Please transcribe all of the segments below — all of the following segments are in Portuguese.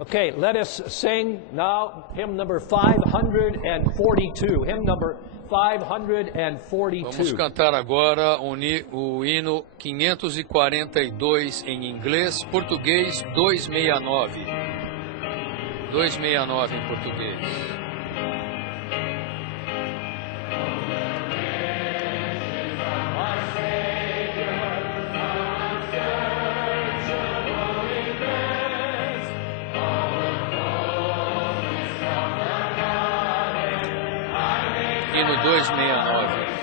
Okay, let us sing now hymn number 542. Hymn number 542. Vamos cantar agora o hino 542 em inglês, português 269. 269 em português. Hino 269.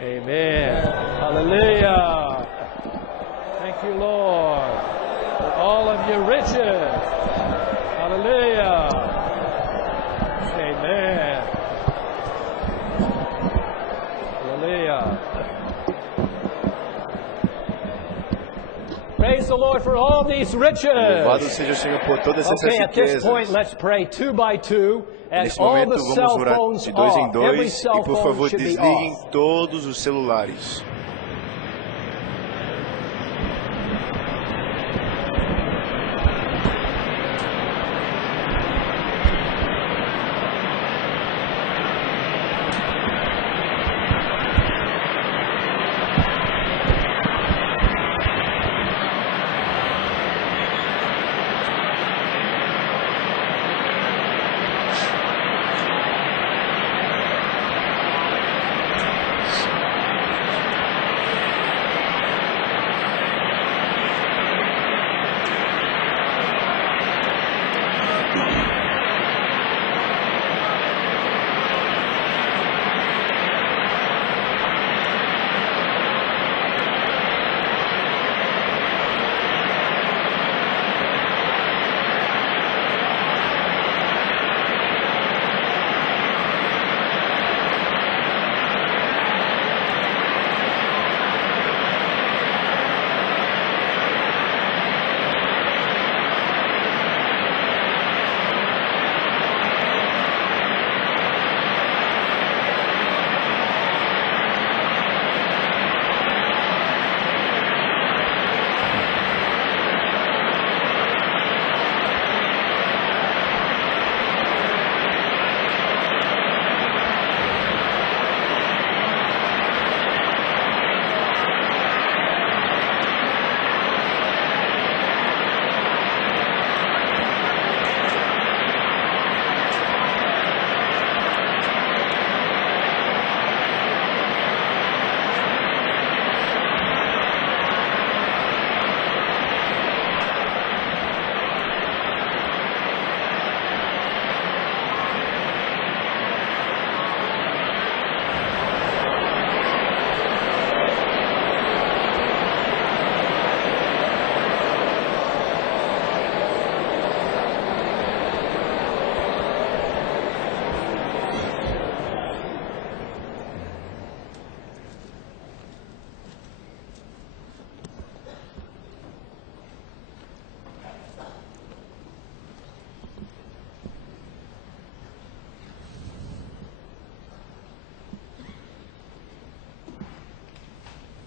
Amen. Hallelujah. Thank you, Lord, for all of your riches. Hallelujah. Amen. Hallelujah. Praise Praise the Lord for all these riches. Louvado seja o Senhor por todas essas Okay, at this point, riquezas. let's pray 2 by 2, and Nesse all momento, the vamos cell orar phones de dois em off. Every dois cell e, por phone favor, should be desliguem off. todos os celulares.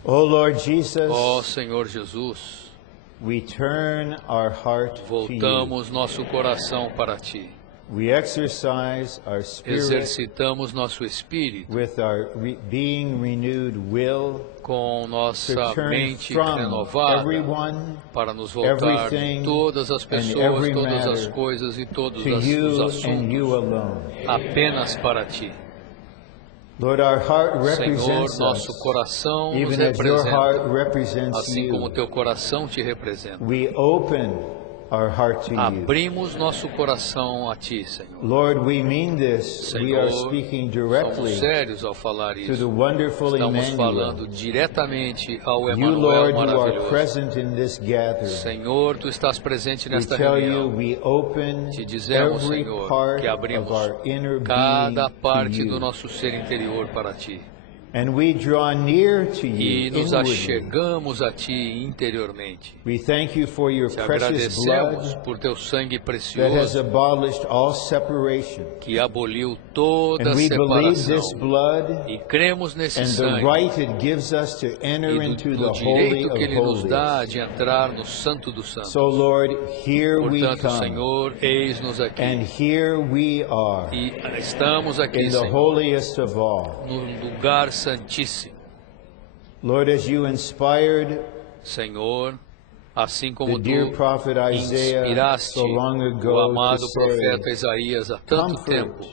O Lord Jesus, Ó Senhor Jesus, we turn our heart to you. voltamos nosso coração para Ti. We exercise our spirit Exercitamos nosso espírito with our being renewed will com to nossa turn mente from renovada everyone para nos voltar de everything, todas as and pessoas, every todas as matter coisas e todos to os you assuntos and you alone. apenas para Ti. Lord, our heart Senhor, represents nosso us, coração nos even as your heart representa, represents assim como you. Teu coração te representa. We open our heart to you. Abrimos nosso coração a Ti, Senhor. Lord, we mean this. We are Senhor, speaking somos directly sérios ao falar to the isso. wonderful Estamos Emmanuel. falando diretamente ao You, Emanuel Lord, who are maravilhoso. present in this gathering. Senhor, Tu estás presente We nesta tell you, reunião. we open Te dizemos, every Senhor, part que of abrimos our inner cada being parte to do you. nosso ser interior para Ti. And we draw near to you E nos inwardly. achegamos a Ti interiormente. We thank you for your Te precious agradecemos blood por Teu sangue that has precioso abolished all separation. que aboliu toda And we believe this separação. blood E cremos nesse and the sangue right it gives us to enter e into do the Holy direito que of Ele nos dá Holies. de entrar no Santo dos Santos. So, Lord, here we Portanto, come, Senhor, eis-nos aqui. and here we are E estamos aqui, in the Senhor, holiest of all. no lugar santíssimo. Lord, as you inspired Senhor, assim the como dear Tu prophet Isaiah inspiraste so long o ago amado to say, profeta Isaías há tanto comfort, tempo,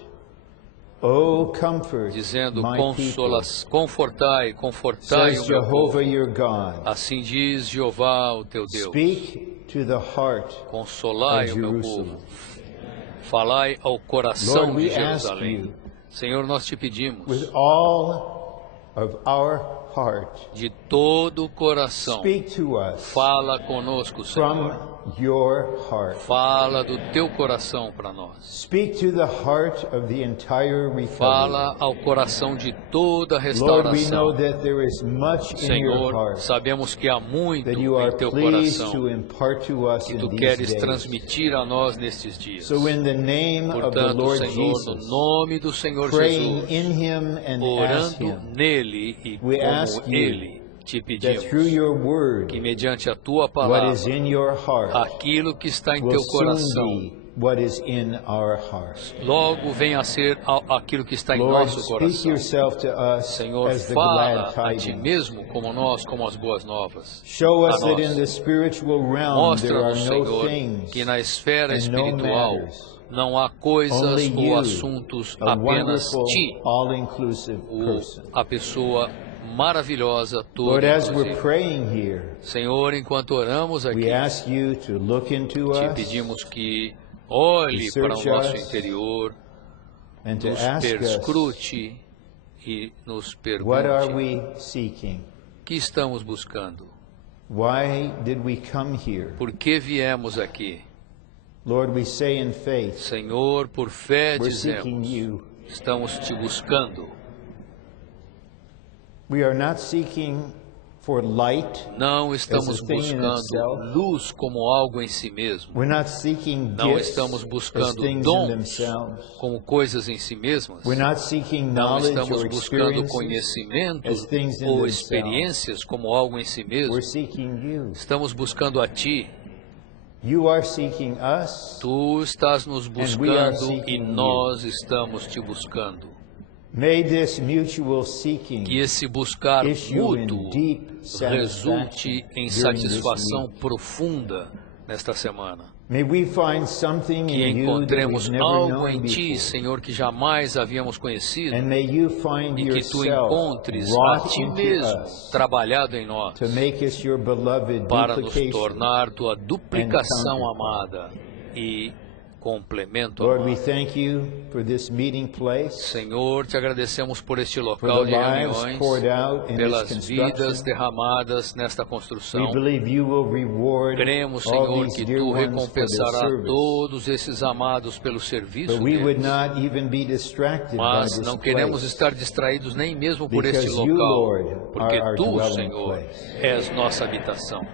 oh comfort dizendo, my consola, people, confortai says o meu povo. Jehovah your God. Assim diz Jeová, o teu Deus. Speak to the heart Consolai of o meu Jerusalem. povo. Falai ao coração Lord, de we ask Jerusalém. you, Senhor, nós te pedimos, with all of our heart. de todo o coração. Speak to us Fala conosco, Senhor. from your heart. Fala do teu coração para nós. Speak to the heart of the entire recovery. Fala ao coração de toda a Lord, we know restauração. that there is much in your Senhor, heart sabemos que há muito that you are em teu pleased coração to impart to us que in tu these queres days. transmitir a nós nestes dias. So in the name of the Portanto, Lord Senhor, no Jesus, nome do Senhor praying Jesus, in him and as orando him, nele e we ask como you ele, te that pedimos through your que word, mediante a tua what palavra, is in your heart aquilo que está em will teu soon coração, be what is in our heart. logo venha a ser aquilo que está em Lord, nosso speak coração. yourself to us Senhor, as the fala glad a ti tidings. mesmo como nós, como as boas novas. Show a us that in nós. the spiritual realm there are Mostra-nos, no Senhor, things que na esfera and no espiritual matters. não há coisas Only ou you, assuntos, a apenas wonderful, ti, all-inclusive person. a pessoa maravilhosa, Lord, toda as we're inclusive. praying here, Senhor, enquanto oramos aqui, we ask you to look into te us pedimos que olhe to para o search nosso us interior, and to nos ask us, perscrute e nos what are pergunte we seeking? o que estamos buscando, Why did we come here? por que viemos aqui. Lord, we say in faith, Senhor, por fé we're seeking dizemos, you. estamos te buscando. We are not seeking for light. Não estamos As a thing in buscando itself. luz como algo em si mesmo, We're not seeking Não gifts estamos as buscando things in dons themselves. como coisas em si mesmas. We're not seeking Não knowledge estamos or buscando experiences conhecimento as things in ou themselves. experiências como algo em si mesmo. We're seeking you. Estamos buscando a Ti. You are seeking us. Tu estás nos we are buscando e seeking nós estamos te buscando. May this mutual seeking Que esse buscar issue in mútuo deep resulte satisfaction em during this satisfação week. profunda nesta semana. May we find something Que in you that encontremos we've never algo known em Ti, before. Senhor, que jamais havíamos conhecido. And may you find E que Tu yourself encontres a wrought Ti into mesmo us trabalhado em nós to make us your beloved para nos duplication. tornar Tua duplicação counterpart. amada e complemento Lord, amado. we thank you for this meeting place, Senhor, te agradecemos por este for local the de lives reuniões, poured out in this pelas vidas construction. derramadas nesta We construção. believe you will reward Cremos, all Senhor, these que dear Tu ones for their recompensará service. todos esses amados pelo serviço But we would deles. not even be distracted by Mas this não queremos place. estar distraídos nem mesmo por este Because you, local, Lord, porque are our Tu, dwelling Senhor, place. és nossa habitação.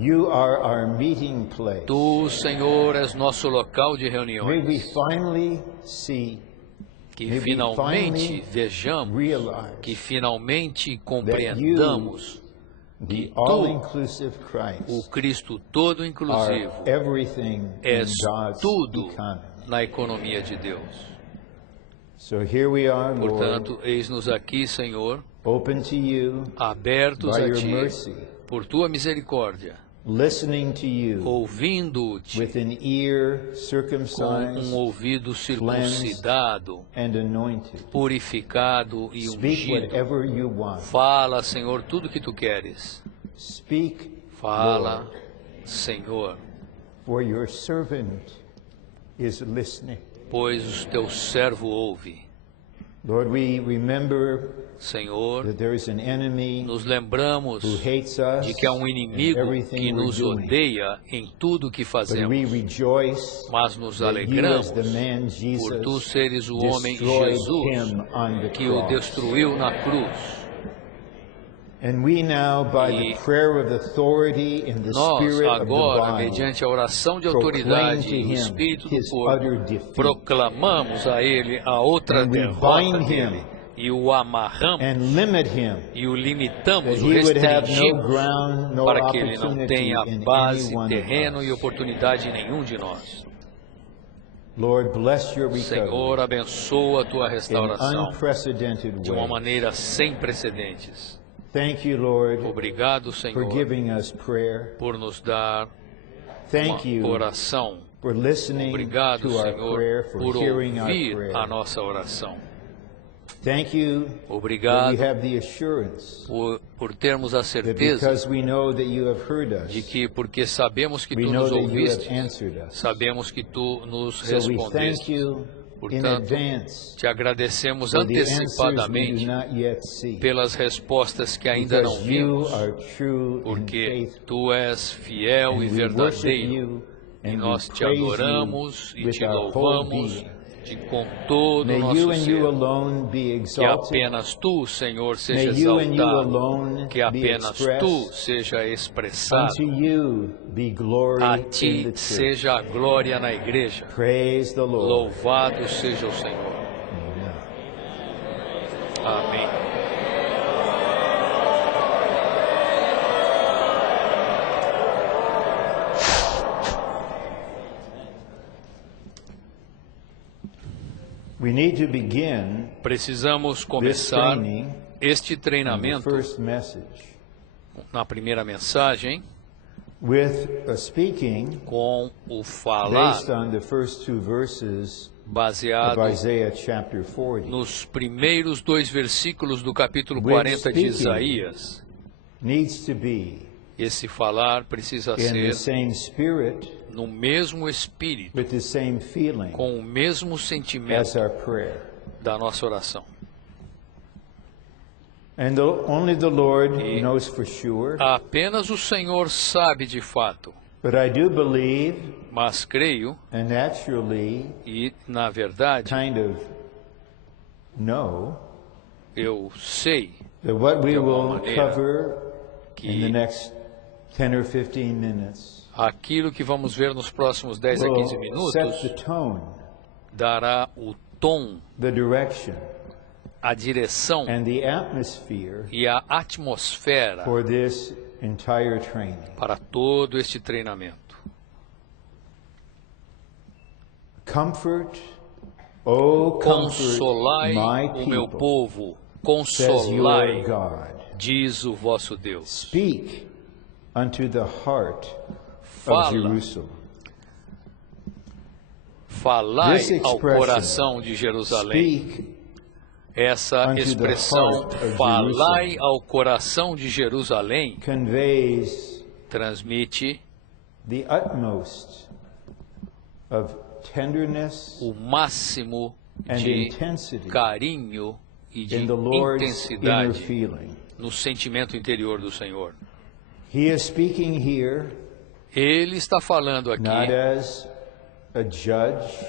You are our meeting place. Tu, Senhor, és nosso local de May we reuniões. finally see, Que may we finalmente finally vejamos, que realize finalmente compreendamos the que tu, all-inclusive o Christ, Cristo todo are inclusivo, everything in és God's tudo economy. na economia de Deus. So here we are, Lord, Portanto, eis-nos aqui, Senhor, open to you abertos by a your Ti, mercy, por Tua misericórdia, listening to you ouvindo-te with an ear com circumcised ouvido circuncidado, and anointed. purificado e Speak ungido. whatever you want. Fala, Senhor, tudo que Tu queres. Speak, Fala, Lord, Senhor, for your servant is listening. pois o Teu servo ouve. Lord, we remember Senhor, that there is an enemy nos lembramos who hates us de que há um in inimigo everything que we're nos doing. odeia em tudo que But fazemos, we rejoice mas nos that you, alegramos as the man por Tu Jesus, seres o homem destroyed Jesus him on the que o cross. destruiu na cruz. And we now, by E the prayer of authority in the Nós, spirit of the agora, body, mediante a oração de proclaim autoridade to e o him Espírito do his corpo, utter defeat. proclamamos a ele a outra And we derrota bind dele him e o amarramos and limit him, e o that limitamos, o he would have no restringimos ground, no para que ele não opportunity tenha in base, any one of terreno e us. oportunidade em nenhum de nós. Lord, bless your Senhor, recovery abençoa a Tua in restauração unprecedented de uma ways. maneira sem precedentes. Thank you, Lord, Obrigado, for Senhor, giving us prayer. por nos dar Thank uma you oração. for listening Obrigado, to our Senhor, prayer, for por hearing our ouvir prayer. a nossa oração. Thank you that we Obrigado have the assurance por termos a that certeza because we know that you have heard de us, que, porque sabemos que we Tu know nos that you have ouviste, answered us. sabemos que Tu nos So we thank respondeste. you Portanto, advance te agradecemos for the answers we do antecipadamente not yet see, pelas respostas que ainda não because you vimos, are true and porque faithful. tu és fiel And e we worship verdadeiro, you e and nós we te praise adoramos you e with te our whole louvamos being. com todo o May nosso you and you ser. alone be Que exalted. apenas tu, Senhor, seja May you and you exaltado, alone que be apenas expressed. tu seja expressado, Unto you be glory a in the ti church. seja a glória na igreja. Praise the Lord. Louvado seja o Senhor. Amém. We need to begin Precisamos this começar training este in the treinamento first message na primeira mensagem with a speaking com o falar based on the first two verses of baseado Isaiah chapter 40. nos primeiros 2 versículos do capítulo With 40 de speaking. Isaías. Needs to be Esse falar precisa in the ser same spirit, no mesmo espírito, with the same feeling com o mesmo as sentimento our prayer. da nossa oração. And only the Lord E- knows for sure, Apenas o Senhor sabe de fato, but I do believe, mas creio and actually e, na verdade, kind of know, eu sei that what we De alguma will maneira, cover in the que next 10 or 15 minutes aquilo que vamos ver nos próximos 10 a 15 will set minutos the tone, dará o tom, the direction, a direção and the atmosphere e a atmosfera for this entire training. para todo este treinamento. Comfort, oh comfort Consolai my o meu people, povo, says your consolai, God. diz o vosso Deus. Speak unto the heart of Fala, Jerusalem. falai This ao expression, coração de Jerusalém. Speak Essa unto the expressão, heart of falai Jerusalem, ao coração de Jerusalém, conveys transmite the utmost of tenderness o máximo and de intensity carinho e de in the Lord's inner intensidade feeling. no sentimento interior do Senhor. He is speaking here Ele está falando aqui, not as a judge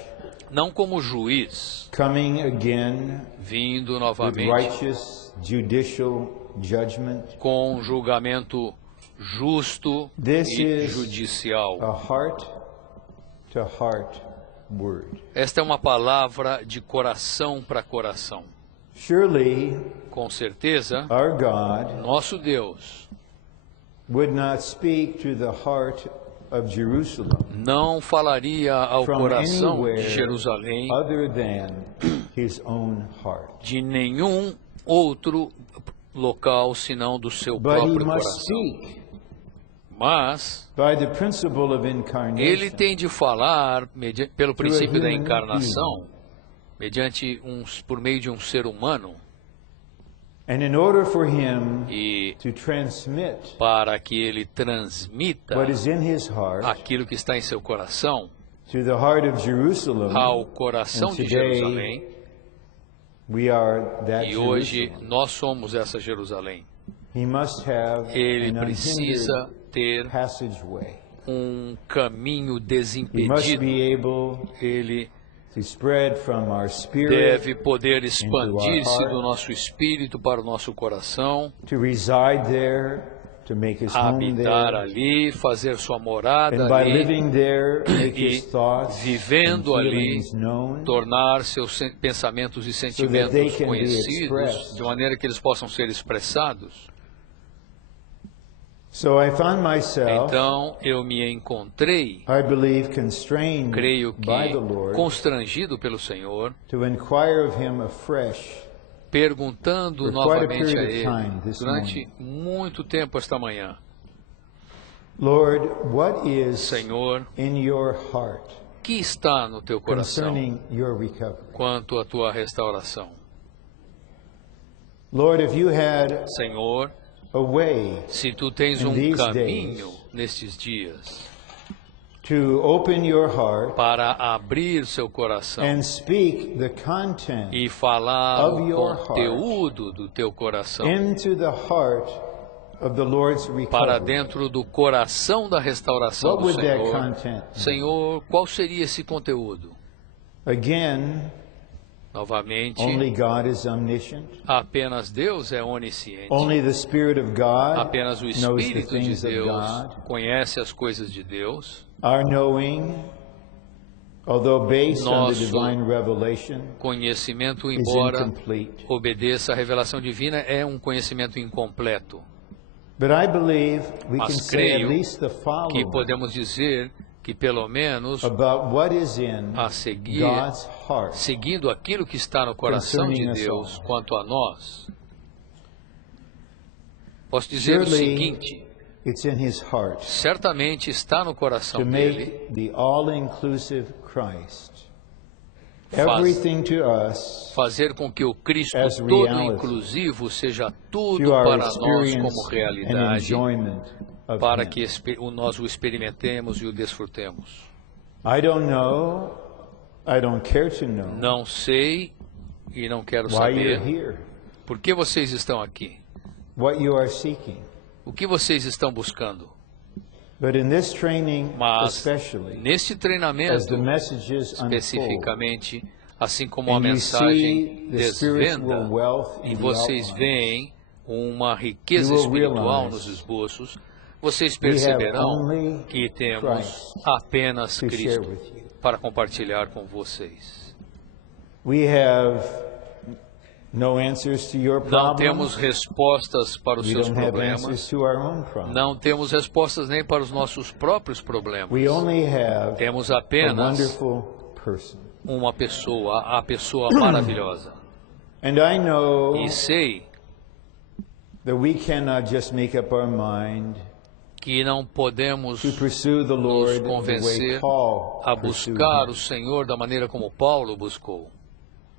não como juiz, coming again vindo with novamente righteous judicial judgment. com um julgamento justo This e is judicial. a heart-to-heart word. Esta é uma palavra de coração para coração. Surely Com certeza, our God nosso Deus would not speak to the heart of Jerusalem não falaria ao from coração anywhere de Jerusalém other than his own heart. de nenhum outro local senão do seu But he próprio must coração. speak Mas by the principle of ele incarnation tem de falar pelo princípio da human encarnação, mediante por meio de um ser humano, and in order for him e to transmit para que ele transmita what is in his heart aquilo que está em seu coração to the heart of Jerusalem, ao coração and de today Jerusalém, we are that e hoje Jerusalem. nós somos essa Jerusalém. He must have Ele an precisa unhindered ter passageway. um caminho He must desimpedido. be able Ele to spread from our spirit deve poder expandir-se heart, do nosso espírito para o nosso coração, to reside there, to make his home habitar there, ali, fazer sua morada and by ali, living there, make e his thoughts and vivendo ali, feelings known, tornar seus pensamentos e they sentimentos can be conhecidos, expressed. de maneira que eles possam ser expressados. So I found myself, Então eu me encontrei, I believe, constrained creio by que the Lord constrangido pelo Senhor, to inquire of him afresh perguntando For quite a novamente a period of Ele, time this durante muito tempo esta manhã: Lord, what is Senhor, in your heart o que está no teu coração concerning your recovery? quanto à tua restauração? Lord, if you had Senhor, a way se tu tens In um these caminho days, nestes dias to open your heart para abrir seu coração and speak the content e falar of o your heart conteúdo do teu coração into the heart of the Lord's para recovery. dentro do coração da restauração What do would that Senhor. content be? Senhor, qual seria esse conteúdo? Again, Novamente, only God is omniscient. apenas Deus é onisciente. Only the Spirit of God Apenas o knows the Espírito de things of Deus God. conhece as coisas de Deus. Our knowing, although based on the Nosso divine revelation, Conhecimento, is embora incomplete. obedeça à revelação divina, é um conhecimento incompleto. But I believe we can Mas say at creio least the que following podemos dizer que pelo menos about what is in a seguir, God's heart. seguindo aquilo que está no coração de Concerning us Deus all. quanto a nós, posso dizer o Surely seguinte: it's in His heart certamente está no coração to dele make the all-inclusive Christ Faz- everything to us fazer com que o Cristo as todo reality, inclusive seja tudo through our para nós experience como and realidade, enjoyment of para Him. que nós o experimentemos e o desfrutemos. I don't know, I don't care to know Não sei e não quero why you're saber here, por que vocês estão aqui, what you are seeking. o que vocês estão buscando. But in this training, Mas especially, neste as treinamento, the messages unfold, especificamente, assim como a and you mensagem see the desvenda, spiritual wealth e in the vocês outlines, veem uma riqueza you will espiritual realize nos esboços, vocês we have perceberão only que temos Christ apenas to share Cristo with you. para compartilhar com vocês. We have no answers to your Não temos problems. respostas para os We seus don't have problemas, answers to our own problems. não temos respostas nem para os nossos próprios problemas. We only have Temos a apenas wonderful person. uma pessoa, a pessoa maravilhosa. And I know E sei that we cannot just make up our mind que não podemos to pursue the nos Lord the way convencer Paul a pursued buscar him. o Senhor da maneira como Paulo buscou.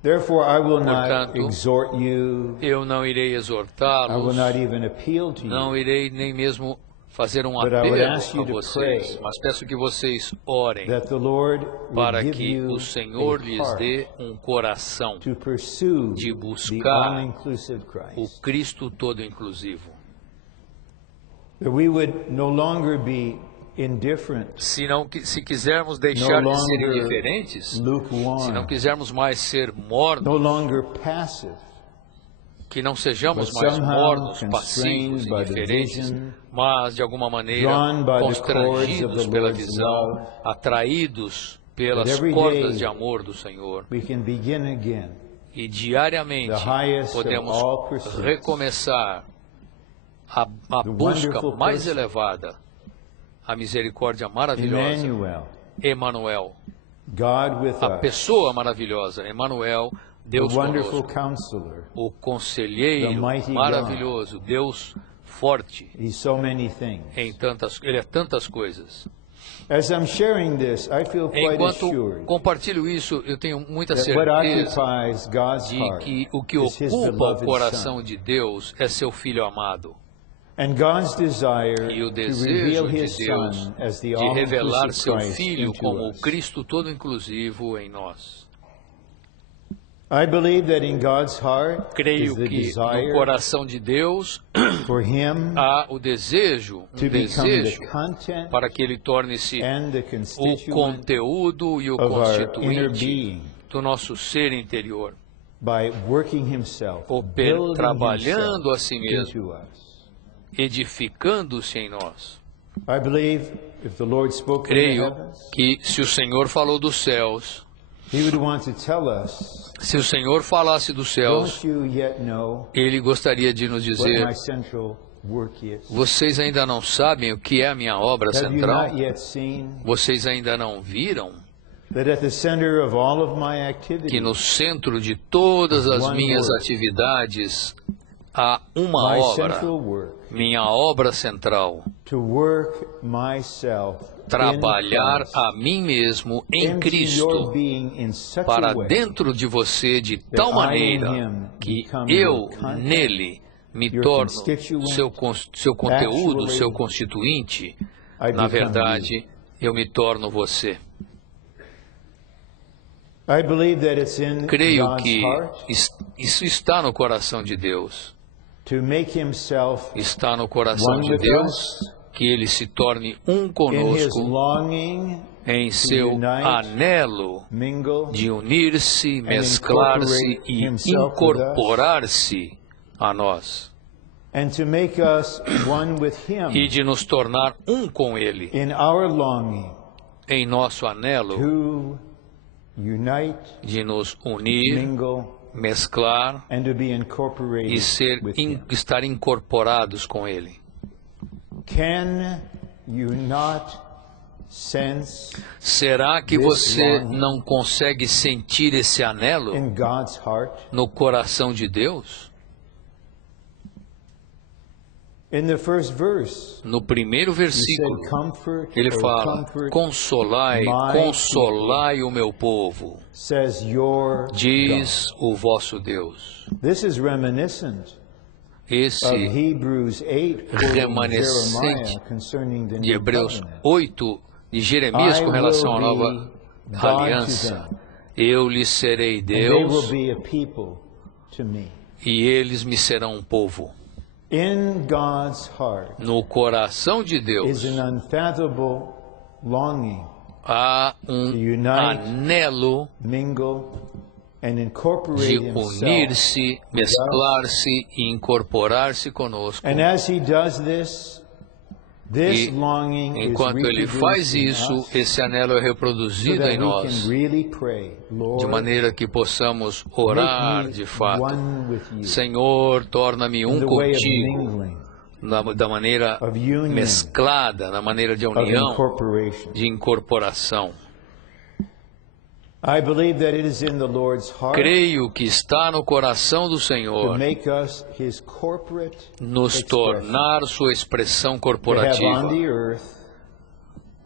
Therefore, I will not Portanto, exhort you. Eu não irei I will exortá-los, not even appeal to não you. irei nem mesmo fazer um But I would apelo ask you a to vocês, pray mas peço que vocês orem That the Lord would para give que you o Senhor a lhes heart dê um coração, to pursue de the buscar all-inclusive o Christ. Cristo todo inclusivo. That we would no longer be indifferent, Se quisermos no deixar de ser longer indiferentes, se não lukewarm, quisermos mais ser mornos, no longer passive, que não sejamos but mais somehow mornos, constrained passivos, by the indiferentes, vision, mas de alguma maneira drawn by the constrangidos cords of the pela Lord's visão, love, atraídos pelas that every cordas day de amor do Senhor. we can begin again E diariamente the highest of podemos all pursuits, recomeçar a the busca wonderful mais person, elevada, a misericórdia maravilhosa, Emmanuel, Emmanuel, God with a us, pessoa maravilhosa, Emmanuel, the Deus wonderful conosco, counselor. o The conselheiro mighty maravilhoso, Deus forte, He's so many things. ele é tantas coisas. As I'm sharing this, I feel quite Enquanto assured compartilho isso, eu tenho muita that what certeza occupies God's de heart que o que is His ocupa o beloved coração Son. de Deus é seu Filho amado. And God's desire E o to desejo reveal de His Deus Son as the de revelar all-inclusive seu Christ Filho into como o us. Cristo todo inclusivo em nós. I believe that in God's heart is Creio the que no desire coração de Deus for Him há o desejo, to become desejo the content para que ele torne-se and the o constituent conteúdo e o of our inner constituinte being do nosso ser interior, by working Himself, building trabalhando a si Himself mesmo, into us. edificando-se em nós. I believe if the Lord spoke from the Creio heavens, que se o Senhor falou dos céus, He would want to tell us, se o Senhor falasse dos céus, don't you yet know Ele gostaria de nos what dizer: my central work is? vocês ainda não sabem o que é a minha obra Have you central? not yet seen Vocês ainda não viram that at the center of all of my que activities, no centro de todas as minhas atividades há uma my obra, central work, minha obra central, to work myself trabalhar in Christ, a mim mesmo em into your Cristo, being in such para a way dentro de você de tal I in maneira Him que become eu your content, nele me your torno constituent, seu conteúdo, actually, seu constituinte. I Na become verdade, eu me torno você. I believe that it's in Creio God's que heart isso está no coração de Deus. to make himself Está no coração one de with Deus us que Ele se torne um in his conosco longing, em seu unite, anelo mingle, de unir-se, mesclar-se incorporate e himself with us. incorporar-se a nós. and to make us one with him E de nos tornar um com Ele in our longing em nosso anelo to unite, de nos unir, mingle, mesclar and to be incorporated e with him. estar incorporados com Ele. Can you not sense Será que This você longing não consegue sentir esse anelo in God's heart? no coração de Deus? In the first verse, No primeiro he versículo, said, comfort, ele or fala: comfort, consolai, my consolai o meu povo, says your diz o vosso Deus. God. This is reminiscent of Esse Hebrews 8, quoting remanescente Jeremiah concerning the de new Hebreus covenant. 8 de Jeremias com relação à nova aliança. Eu lhes serei And they will Deus be a people to me. e eles me serão um povo. In God's heart No coração de Deus is an unfathomable longing, há um unite, anelo mingle, and incorporate de himself. unir-se, mesclar-se e incorporar-se conosco. And as he does this E longing is enquanto ele faz reproduced in isso, us, esse anelo é so reproduzido that em we nós, can really pray, Lord, de maneira que possamos make orar me de fato. one with you. Senhor, torna-me In um the way of contigo, mingling, da maneira of union, mesclada, na maneira de of união, incorporation. de incorporação. I believe that it is in the Lord's heart Creio que está no coração do to Senhor make us his corporate nos expression, tornar sua expressão to have on corporativa, the earth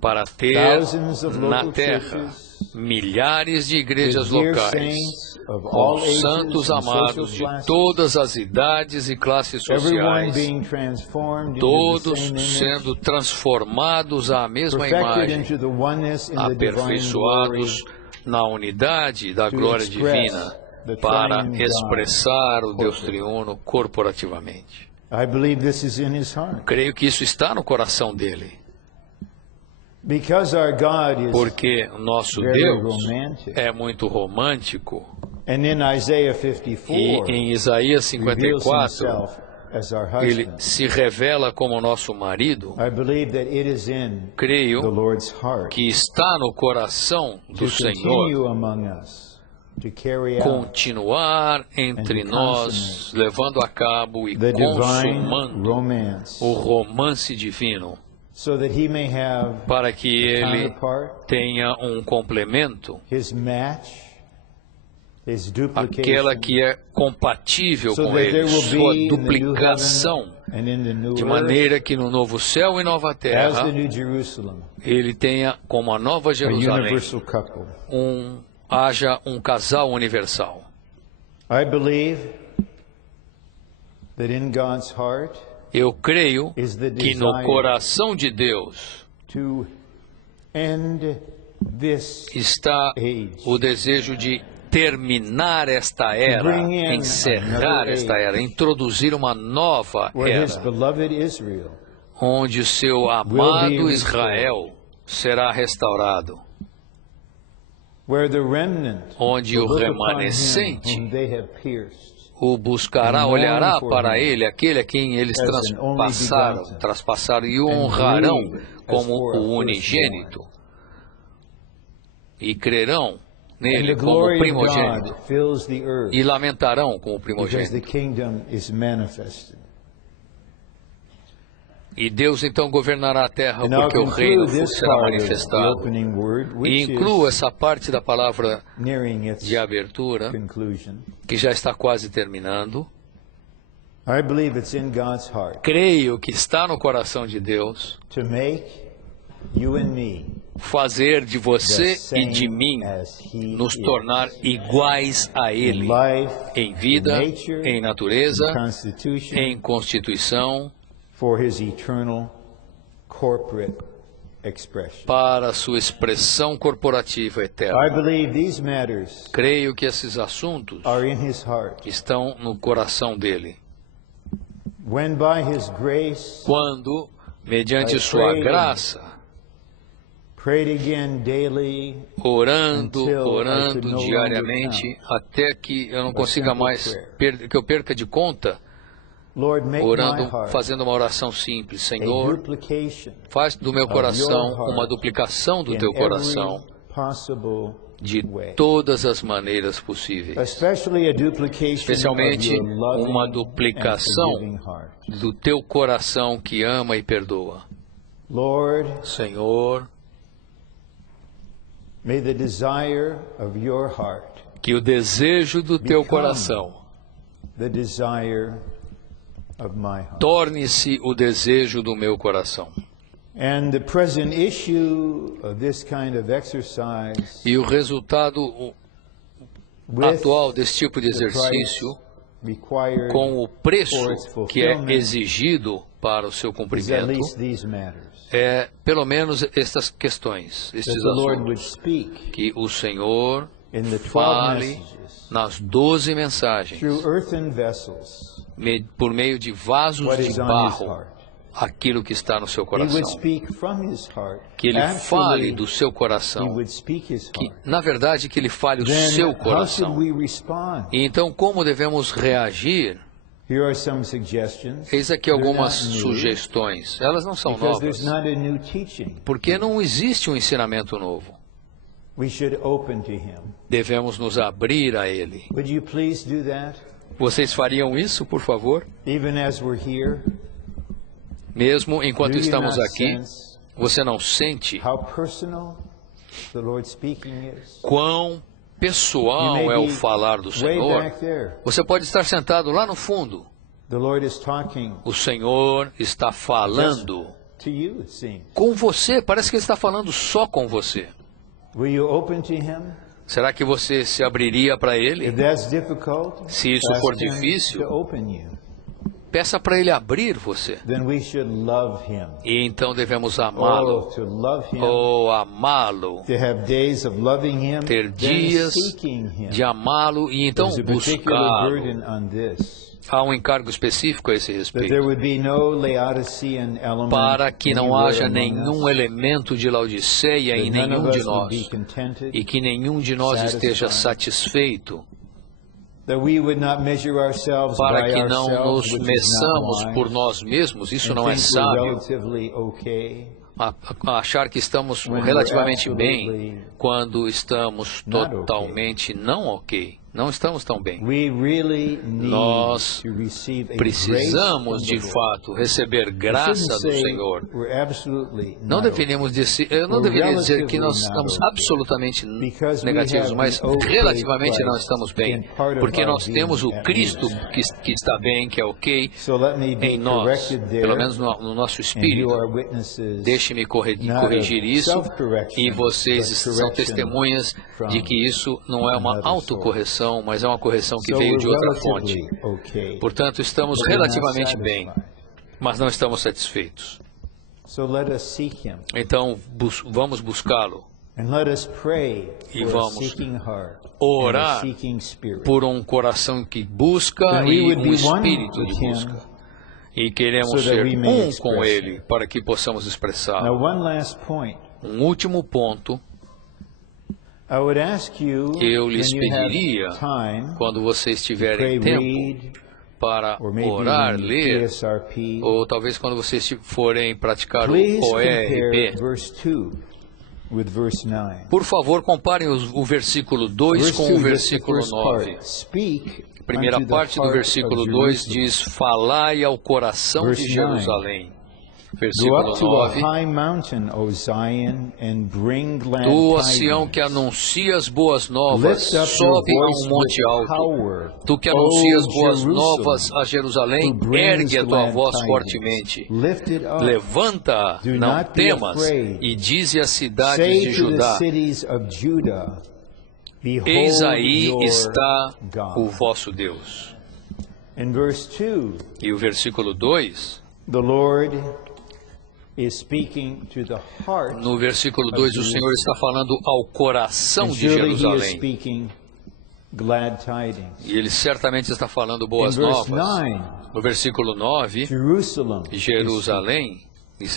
para ter thousands of na local terra churches, milhares de igrejas with dear locais, saints of all com ages santos and social amados de classes, todas as idades e classes everyone sociais, being transformed into the todos same image, sendo transformados à mesma perfected imagem, into the oneness in the divine glory, aperfeiçoados na unidade da to glória express divina, the para triune God expressar o Deus corporately. triuno corporativamente. I believe this is in his heart. Creio que isso está no coração dele, Because our God is porque o nosso very Deus romantic. é muito romântico. And in Isaiah E 54, em Isaías reveals 54, himself as our ele husband. se revela como nosso marido. I believe that it is in the Creio Lord's heart que está no coração do to Senhor continue among us, to carry out continuar entre and to nós, levando a cabo e the divine consumando romance, o romance divino, so that he may have para que ele counterpart, tenha um complemento, his match, his aquela duplication, que é compatível so com that there ele, will sua be in the new duplicação, heaven and in the new de earth, maneira que no novo céu e nova as terra the new Jerusalem, ele tenha como a nova a Jerusalém universal couple. haja um casal universal. I believe that in God's heart Eu creio is the que no desire coração de Deus to end this está age, o desejo de terminar esta era, bring in encerrar another esta age, era, introduzir uma nova where his era, beloved Israel onde o seu will amado be Israel será restaurado, where the remnant onde will o look upon him remanescente whom they have pierced, o buscará, and olhará mourn for para him ele, aquele a quem eles as an only begotten, traspassaram e o and honrarão grieve as como for a o unigênito, e crerão and nele the como glory of primogênito, God fills the earth e lamentarão como because the primogênito. kingdom is manifested. E Deus então governará a terra, And I'll porque o reino conclude this será part of the manifestado. opening word, E which incluo is essa parte da palavra nearing its de abertura, conclusion. que já está quase terminando. I believe it's in God's heart Creio que está no coração de Deus to make you and me fazer de the você same e de mim as He nos is. tornar iguais a In Ele, life, em vida, in nature, em natureza, in constitution, em constituição, for His eternal corporate expression. para a sua expressão corporativa I eterna. believe these matters Creio que esses assuntos are in his heart. estão no coração dele. When by his grace, Quando, mediante sua graça, prayed again daily, orando until I could no diariamente, até que eu não consiga simple mais, prayer. que eu perca de conta, Lord, make my orando, heart fazendo uma oração simples. a Senhor, duplication faz do meu of coração your heart uma duplicação do in teu every coração possible de way. todas as maneiras possíveis. Especially a duplication Especialmente of your loving uma and duplicação forgiving heart. do teu coração que ama e perdoa. Lord, Senhor, may the desire of your heart que o desejo do teu Become coração the desire of my heart. torne-se o desejo do meu coração. And the present issue of this kind of exercise E o resultado with atual desse tipo de the price exercício, required com o preço que é fulfillment, exigido para o seu is at cumprimento, least these matters. é pelo menos estas questões, That estes the Lord would assuntos. speak Que o Senhor in the 12 fale messages nas 12 mensagens, through earthen vessels por meio de vasos what de is on his barro, heart. aquilo que está no seu He would coração. speak from his heart. Que ele Actually, fale do seu he coração. would speak his Que, heart. na verdade, que ele fale o Then seu how should coração. we respond? E então, como devemos reagir? Here are some suggestions. Eis aqui They're algumas not new, sugestões. Elas não são because there's novas, not a new teaching. porque não existe um ensinamento novo. We should open to him. Devemos nos abrir a ele. Would you please do that? Vocês fariam isso, por favor? Even as we're here, Mesmo enquanto do you estamos not aqui, sense você não sente how personal the Lord speaking is? quão You pessoal may é o be falar do way Senhor? back there. Você pode estar sentado lá no fundo. The Lord is talking O Senhor está falando to you, it seems. com você. Parece que Ele está falando só com você. Will you open to him? Será que você se abriria para If Ele? that's difficult, Se isso ask for him difícil, to open you. peça para Ele abrir você. Then we should love him. E então devemos Oh, amá-lo. to love him, Ou amá-lo. to have days of loving him, Ter then dias seeking him. de amá-lo e então There's a particular buscá-lo. burden on this, Há um encargo específico a esse that respeito. there would be no Laodicean element Para que não anywhere haja among nenhum us, elemento de Laodiceia em that none nenhum of de us would be nós. contented, E que nenhum de nós esteja satisfeito. that we would not measure ourselves Para by que não ourselves, nos which is not meçamos wise, por nós mesmos. Isso and não é think we're sábio. relatively okay. Achar que estamos When we're relativamente absolutely bem quando estamos not okay. totalmente não ok. Não estamos tão bem. We really need Nós to receive a Precisamos, grace de from the Lord. fato, receber I graça shouldn't do say Senhor. we're absolutely Não not deveríamos dizer, eu não We're deveria dizer que nós relatively estamos not okay. absolutamente Because we negativos, have mas an okay relativamente não Christ estamos bem. in part of Porque our nós temos o being at Cristo least. que está bem, que é ok, So let me be em nós, corrected there, pelo menos no nosso and you espírito. are witnesses Deixe-me not corrigir of isso, self-correction, e vocês but são correction testemunhas de que isso não é uma another autocorreção, mas é uma correção que So veio we're de outra fonte. relatively okay, Portanto, estamos but we're not relativamente bem, satisfied. mas não estamos satisfeitos. So let us seek him, Então, vamos buscá-lo and let us pray E for a vamos seeking heart orar and a seeking spirit. por um coração que busca Then we e would um be one espírito with de him, busca. E queremos so that ser we may um com express Ele, para que possamos Now, expressá-lo. one last point. Um último ponto, I would ask you, eu lhes when you have pediria, time, quando vocês pray, tiverem tempo, read, para or maybe orar, in ler, ESRP, ou talvez quando vocês forem praticar o please OERB, compare verse 2 with verse 9. por favor, comparem o versículo 2 Verse com 2, o the versículo first 9. part, speak Primeira unto the parte do heart versículo of 2 Jerusalem. diz: falai ao coração Verse de Jerusalém. Go Versículo up to a 9. high mountain, O Zion, and bring glad Tu, ó tidings. Sião, que anuncia as boas novas, Lift up your sobe a voice um monte with alto. power, Tu que O anuncias boas Jerusalem, novas a Jerusalém, who brings ergue a tua glad voz tidings. fortemente. Lift it up. Levanta, Do não not be temas, afraid. e dize às cidades Say de to the Judá: cities of Judah, Behold eis aí your está God. o vosso Deus. In verse 2, E o versículo 2, the Lord is speaking to the heart. No versículo 2, o Senhor está falando ao coração And de surely he is Jerusalém. speaking glad tidings. E ele certamente está falando boas In verse novas. 9, No versículo 9, Jerusalem. Jerusalém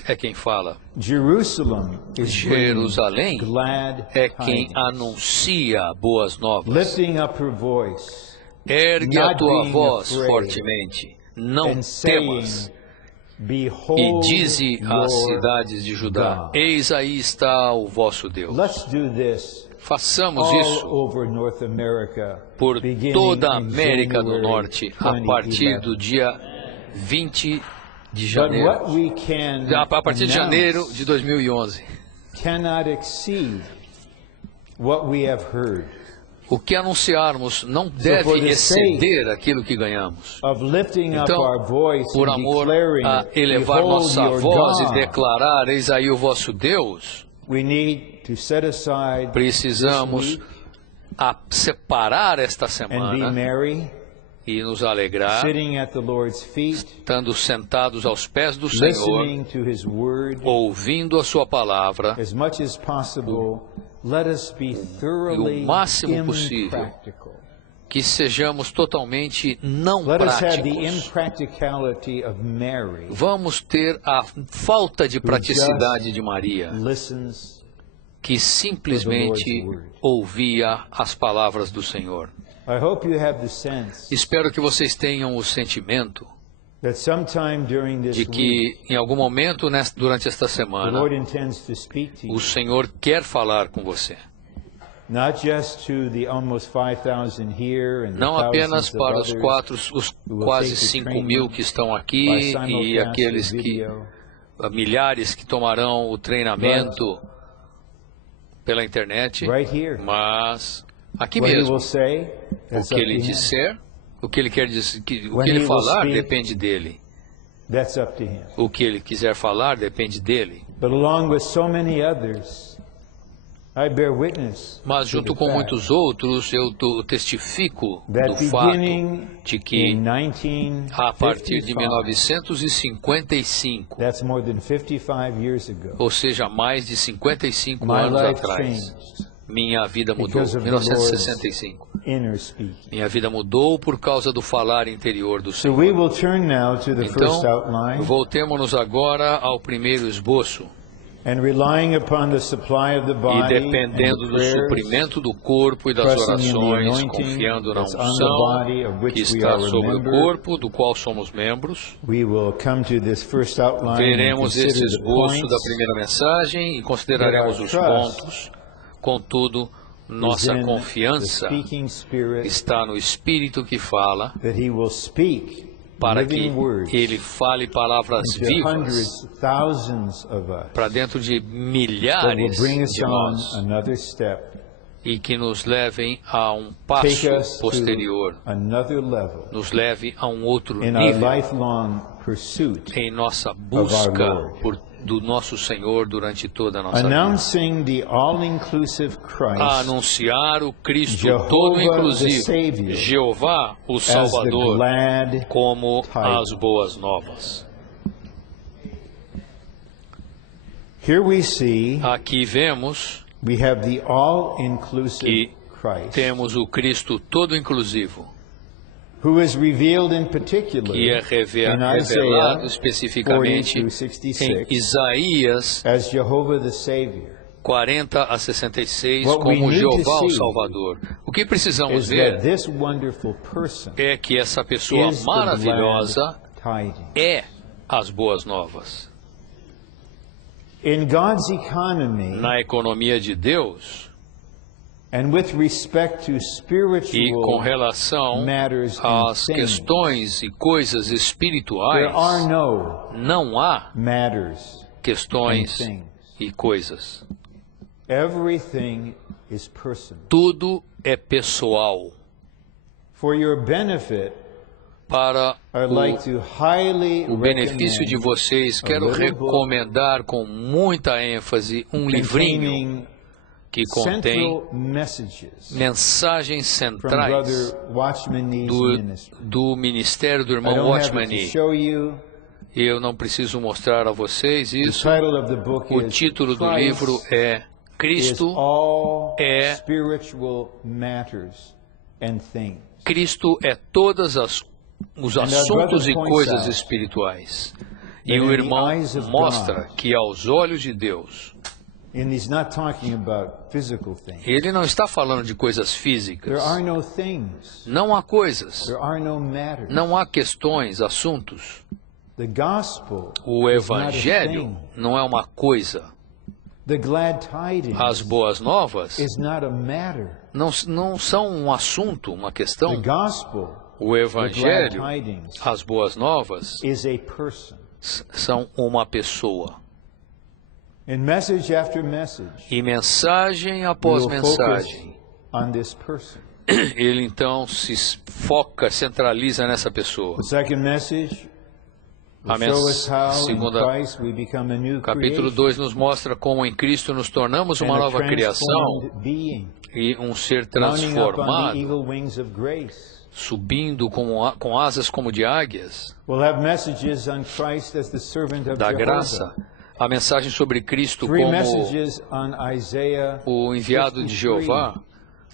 é quem fala. Jerusalem is Jerusalém bringing glad é quem tidings. anuncia boas novas. Lifting up her voice Ergue a not tua being voz afraid, fortemente, não and saying, temas. E Behold dize às your cidades de Judá: God. Eis aí está o vosso Deus. Let's do this Façamos all isso over North America, por beginning toda a in América do January Norte a partir 2011. do dia 20 de But janeiro. what we can A partir de janeiro de 2011. cannot exceed what we have heard. O que anunciarmos não deve exceder aquilo que ganhamos. Of lifting up Então, our voice por and amor declaring, a elevar Behold nossa your voz e God, declarar: Eis aí o vosso Deus, we need to set aside precisamos this week separar esta and be semana merry, e nos alegrar, sitting at the Lord's feet, estando sentados aos pés do Senhor, listening to His word. ouvindo a sua palavra, As much as possible, let us be thoroughly máximo possível, impractical. que sejamos totalmente não Let us have the práticos. impracticality of Mary, Vamos ter a falta de praticidade de Maria, listens. que simplesmente ouvia as palavras do Senhor. I hope you have the sense Espero que vocês tenham o sentimento that sometime during this de week, que em algum momento durante esta the semana Lord intends to speak to o you, Senhor quer falar com você. not just to the almost 5,000 here and the Não apenas thousands of para os others os quase 5 mil que estão aqui by e simulcast aqueles que video, milhares que tomarão o treinamento pela internet, right here. mas aqui What he mesmo, will say, o that's que up ele to him. disser, o que ele quer dizer, o When que ele he will falar speak, depende dele. That's up to him. O que ele quiser falar depende dele. But along with so many others, I bear witness Mas to junto the com fact muitos outros, eu testifico that do fato beginning de que in a partir de 1955, 1955, that's more than 55 years ago, ou seja, mais de 55 my anos life atrás, changed minha vida mudou. because of the Lord's 1965. inner speaking. Minha vida mudou por causa do falar interior do So Senhor. we will turn now to the first Então, outline, voltemos-nos agora ao primeiro esboço. and relying upon the supply of the E body dependendo and do the prayers, suprimento do corpo e das trusting in the orações, anointing confiando na that's on the body of unção which que we está are a sobre o member, corpo, do qual somos membros, we will come to this first outline and veremos consider esse the esboço da points primeira mensagem e consideraremos that os our trust pontos. Contudo, nossa is in the confiança speaking spirit, está no Espírito que fala, that he will speak para que living words ele fale palavras into vivas hundreds, thousands of us para dentro de that will milhares bring us de on nós another step, e que nos levem a um take passo us posterior, to another level nos leve a um outro in our nível lifelong pursuit, em nossa busca Lord. do nosso Senhor durante toda a nossa vida. announcing the all-inclusive A Christ anunciar o Cristo Jehovah todo the inclusive, Savior, Jeová o as the Salvador, glad como tidings. as boas novas. Here we see Aqui vemos we have the all-inclusive que Christ, temos o Cristo todo inclusivo, who is revealed in particular que é in revelado Isaiah especificamente 40 em through 66 Isaías as Jehovah the Savior. 40 a 66 What we como need to Jeová o see Salvador. O que precisamos Is that ver this wonderful person é que essa pessoa is the maravilhosa glad tidings. é as boas novas. In God's economy, Na economia de Deus and with respect to e com spiritual relação matters and às things, questões e coisas there espirituais, are no não há matters and questões things. e coisas. Everything is personal. Tudo é pessoal. For your benefit, Para I'd like to highly o benefício de recommend vocês, quero little book recomendar com muita ênfase um livrinho containing que contém central messages mensagens from centrais Brother Watchman Nee's ministry. do ministério do I irmão don't have it Watchman to Nee. show you. Eu não preciso mostrar a vocês The isso. title of the book O is título do livro Christ é is Cristo all é- spiritual matters and things. Cristo é todos os assuntos e coisas espirituais. E o irmão mostra que aos olhos de Deus, And he's not talking about physical things. ele não está falando de coisas There físicas. are no things. Não há coisas, There are no matters. não há questões, assuntos. The gospel O is not a Evangelho thing. não é uma coisa. The glad tidings As boas novas is not a matter. não são um assunto, uma The questão. gospel, O the glad Evangelho, tidings, as boas novas, is a person. são uma pessoa. In message after message, E mensagem we após will focus mensagem, on this person. ele então se foca, centraliza nessa pessoa. The second message A will show us how in segunda- Christ we become a new Capítulo creation 2 nos mostra como em Cristo nos tornamos uma and a nova criação transformed being, e um ser mounting up on the transformado, eagle wings of grace. subindo com asas como de águias, We'll have messages on Christ as the servant of da Jehovah. graça. A mensagem sobre Cristo Three como messages on Isaiah o enviado de 53, Jeová.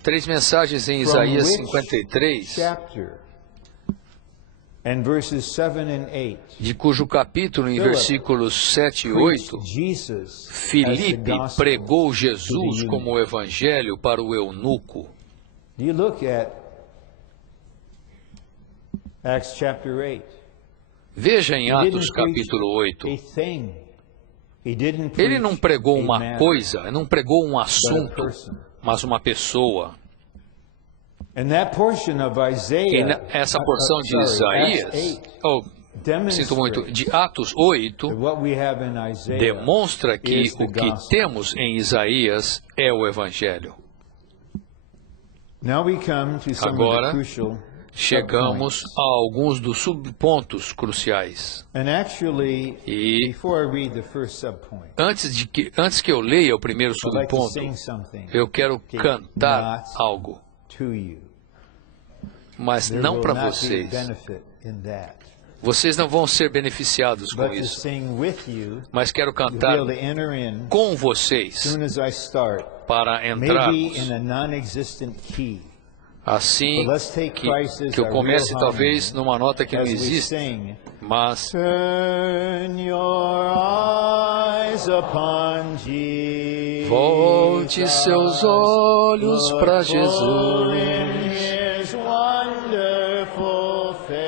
3 mensagens em from Isaías which 53, chapter and verses 7 and 8. de cujo capítulo, em Philip versículos 7 e 8, preached Jesus as the Filipe gospel. pregou Jesus to the como o evangelho para o eunuco. Do you look at Acts chapter 8? Veja em He Atos didn't preach capítulo 8. a thing. He didn't Ele preach não pregou a uma matter, coisa, não pregou um but a assunto, person. mas uma pessoa. And that portion of E Isaiah, essa porção de Acts Isaías, 8, sinto muito, demonstrates de Atos 8, that what we have in Isaiah demonstra que is the o que gospel. temos em Isaías é o evangelho. Now we come to some Agora, of the crucial chegamos subpoints. a alguns dos subpontos cruciais. And actually, E before I read the first subpoint, antes que eu leia o primeiro I'd like to subponto, sing something eu quero cantar not algo, to you. mas There não will para not be vocês. benefit in that. Vocês não vão ser beneficiados com But to isso, sing with you, mas quero to be cantar able to enter in com as vocês soon as I start, para maybe entrarmos. in a non-existent key. Assim But let's take Christ as que eu our comece real talvez harmony numa nota que não as we existe, sing. mas Turn your eyes upon Jesus. volte seus olhos para Look full in Jesus. His wonderful face,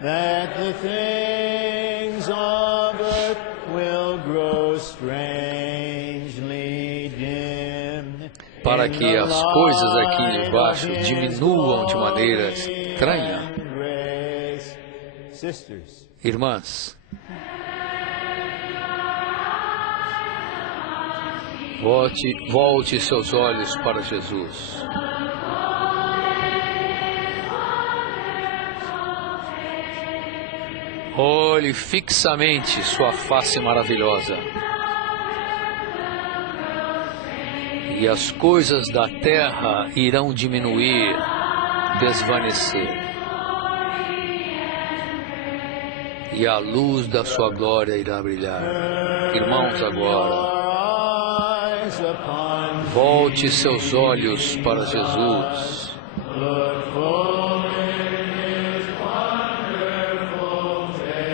that the things of earth will grow strangely dim. Para que as coisas aqui embaixo diminuam de maneira estranha. Sisters, Irmãs, volte seus olhos para Jesus. Olhe fixamente sua face maravilhosa. E as coisas da terra irão diminuir, desvanecer. E a luz da sua glória irá brilhar. Irmãos, agora, eyes upon volte seus olhos para Jesus.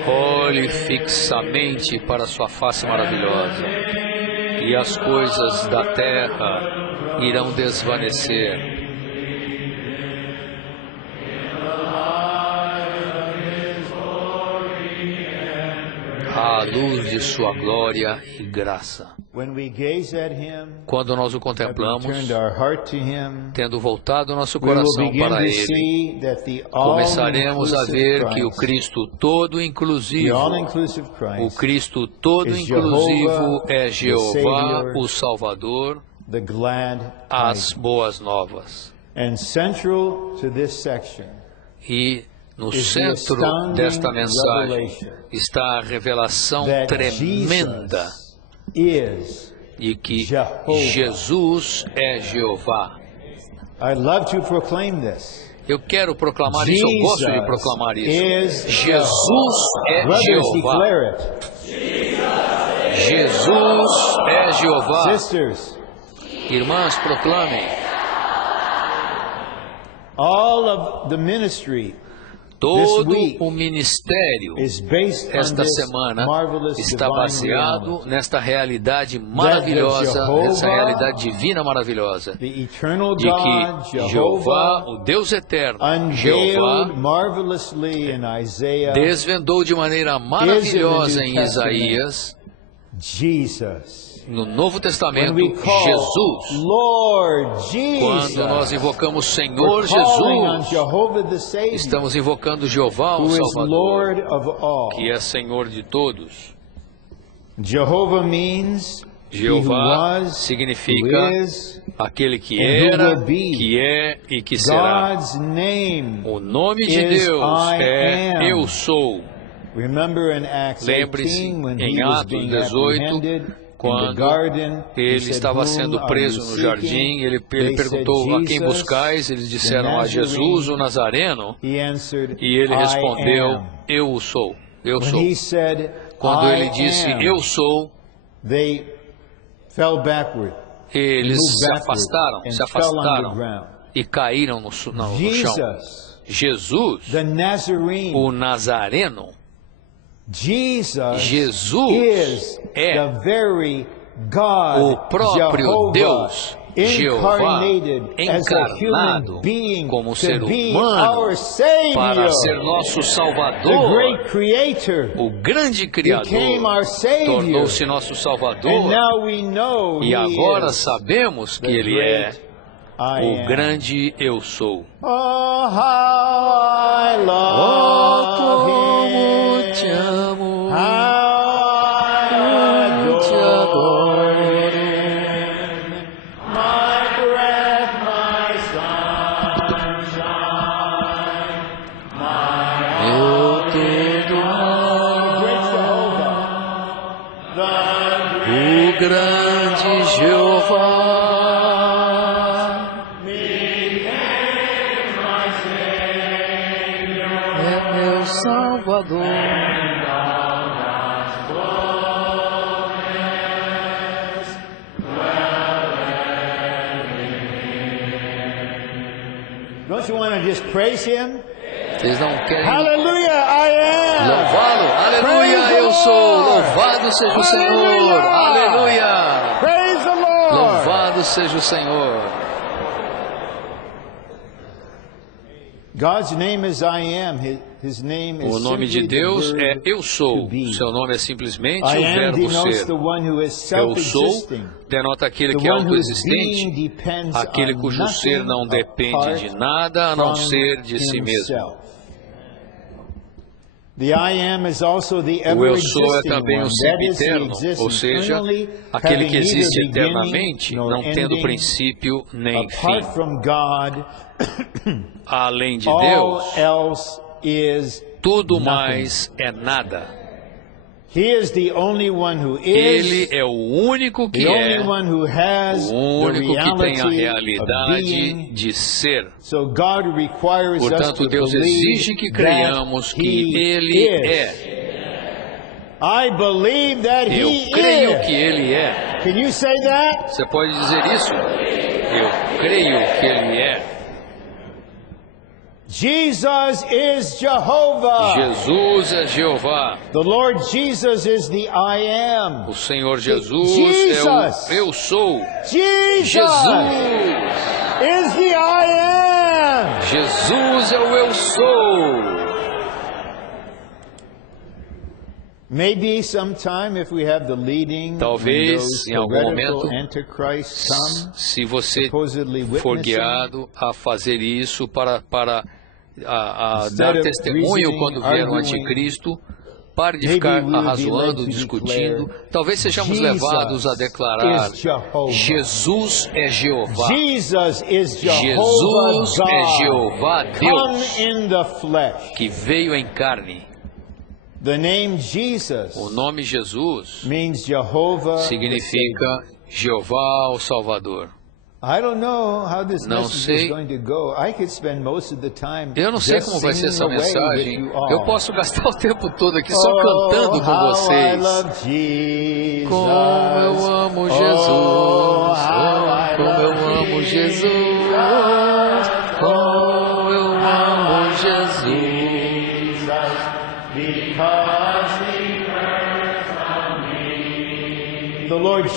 Olhe fixamente para sua face maravilhosa. E as coisas da terra irão desvanecer. À luz de sua glória e graça. when we gaze at Him, Quando nós o having contemplamos, turned our heart to Him, tendo voltado nosso we will coração begin para to Ele, see that the começaremos a ver que o all-inclusive Cristo todo the inclusivo, all-inclusive o Christ, Cristo todo is inclusivo Jehovah, é the Jeová, Savior, o Salvador, the glad as tidings. boas novas. And central to this section E no is the centro astounding desta mensagem revelation está a revelação that tremenda Jesus is de que Jehovah. Jesus é Jeová. I love to proclaim this. Eu quero proclamar isso, eu gosto de proclamar isso. is Jesus é Brothers, Jeová. declare it. Jesus é Jeová. Sisters, Irmãs, proclamem. all of the ministry Todo week o ministério is based on esta this semana marvelous está divine baseado reality. nesta realidade maravilhosa, Jehovah, essa realidade divina maravilhosa, The eternal de God, que Jeová, o Deus eterno, Jeová, unveiled marvelously in Isaiah, desvendou de maneira maravilhosa em Isaías, Jesus. no Novo When Testamento, we call Jesus. Lord Jesus, Quando nós invocamos Senhor we're calling on Jesus, Jehovah the Savior, estamos invocando Jeová, o who is Salvador, Lord of all. que é Senhor de todos. Jehovah means He who Jeová was, significa who is, aquele que and who era, will be. que é e que será. God's name. O nome de is Deus I é am. Eu Sou. Remember in Acts Lembre-se, 18 when em he was Atos being 18, apprehended in the quando garden, he ele said, estava "Whom sendo are preso you no seeking?" jardim, ele They perguntou said, a quem "Jesus, buscais, eles disseram a the Jesus, o Nazarene." Nazareno, He answered, e ele "I respondeu, am." Eu o sou, eu When sou. he said, Quando "I ele disse, am," Eu sou, they fell backward, eles moved se backward, afastaram, and se fell on the afastaram ground. e caíram no chão. Jesus, Jesus, the Nazarene, o Nazareno, Jesus Jesus is é the very God, o próprio Jehovah, Deus, Jeová, incarnated as a encarnado human being como to ser be humano our Savior, para ser nosso the Salvador. great Creator, O grande became Criador our Savior. tornou-se nosso And Salvador. now we know E He agora is sabemos que the Ele é great I o am. grande Eu Sou. Oh, how I love Him. amo, How I te adore adoro. Him. My breath, my sunshine, Meu tudo great Jehovah, the o grande Jeová. É meu Salvador. Don't you want to just praise Him? Vocês não querem Hallelujah, I am. louvá-lo? Aleluia, Praise the eu sou. Lord. Louvado seja o Senhor. Aleluia. Aleluia. Praise the Lord. Louvado seja o Senhor. God's name is I am. His name is O nome de simply the Deus é verb Eu Sou. to be. Seu nome é simplesmente I o am verbo denotes ser. the one who is Eu sou self-existing. denota aquele The que é one whose being autoexistente, depends aquele on cujo ser não nothing depende apart de nada a não from ser de si mesmo. himself. The I am is also the O Eu Sou é ever-existing também one. o That sempre is, he eterno, exists ou seja, eternally, aquele having que existe neither beginning eternamente, nor não tendo ending. princípio nem fim. Apart from God, Além de all Deus, else is tudo nothing. mais é nada. He is the only one who is, Ele é o único que the é, only one who has o the único que tem a reality of realidade being. de ser. So God requires us Portanto, to Deus believe exige que that creiamos que He Ele is. é. I believe that Eu He creio is. que Ele é. Can you say that? Você pode dizer isso? Eu creio que Ele é. Jesus is Jehovah. Jesus é Jeová. The Lord Jesus is the I am. O Senhor Jesus Jesus. é o Eu Sou. Jesus Jesus. is the I am. Jesus é o Eu Sou. Maybe sometime if we have the leading, Talvez, when those em algum heretical momento, antichrists come, Se você supposedly for witnessing, guiado a fazer isso para a Instead dar of testemunho reasoning, quando vier o arguing, anticristo, pare de maybe ficar we will be led arrazoando, to discutindo. declare, Talvez sejamos Jesus levados a declarar: is Jehovah. Jesus é Jeová. Jesus is Jehovah Jesus é God, Jeová come Deus, in the flesh. que veio em carne. The name Jesus O nome Jesus means Jehovah the significa Jeová o Salvador. Não sei. Eu não sei como vai ser essa mensagem. Eu posso gastar o tempo todo aqui só cantando com vocês. Como eu amo Jesus. Como eu amo Jesus. Como eu amo Jesus.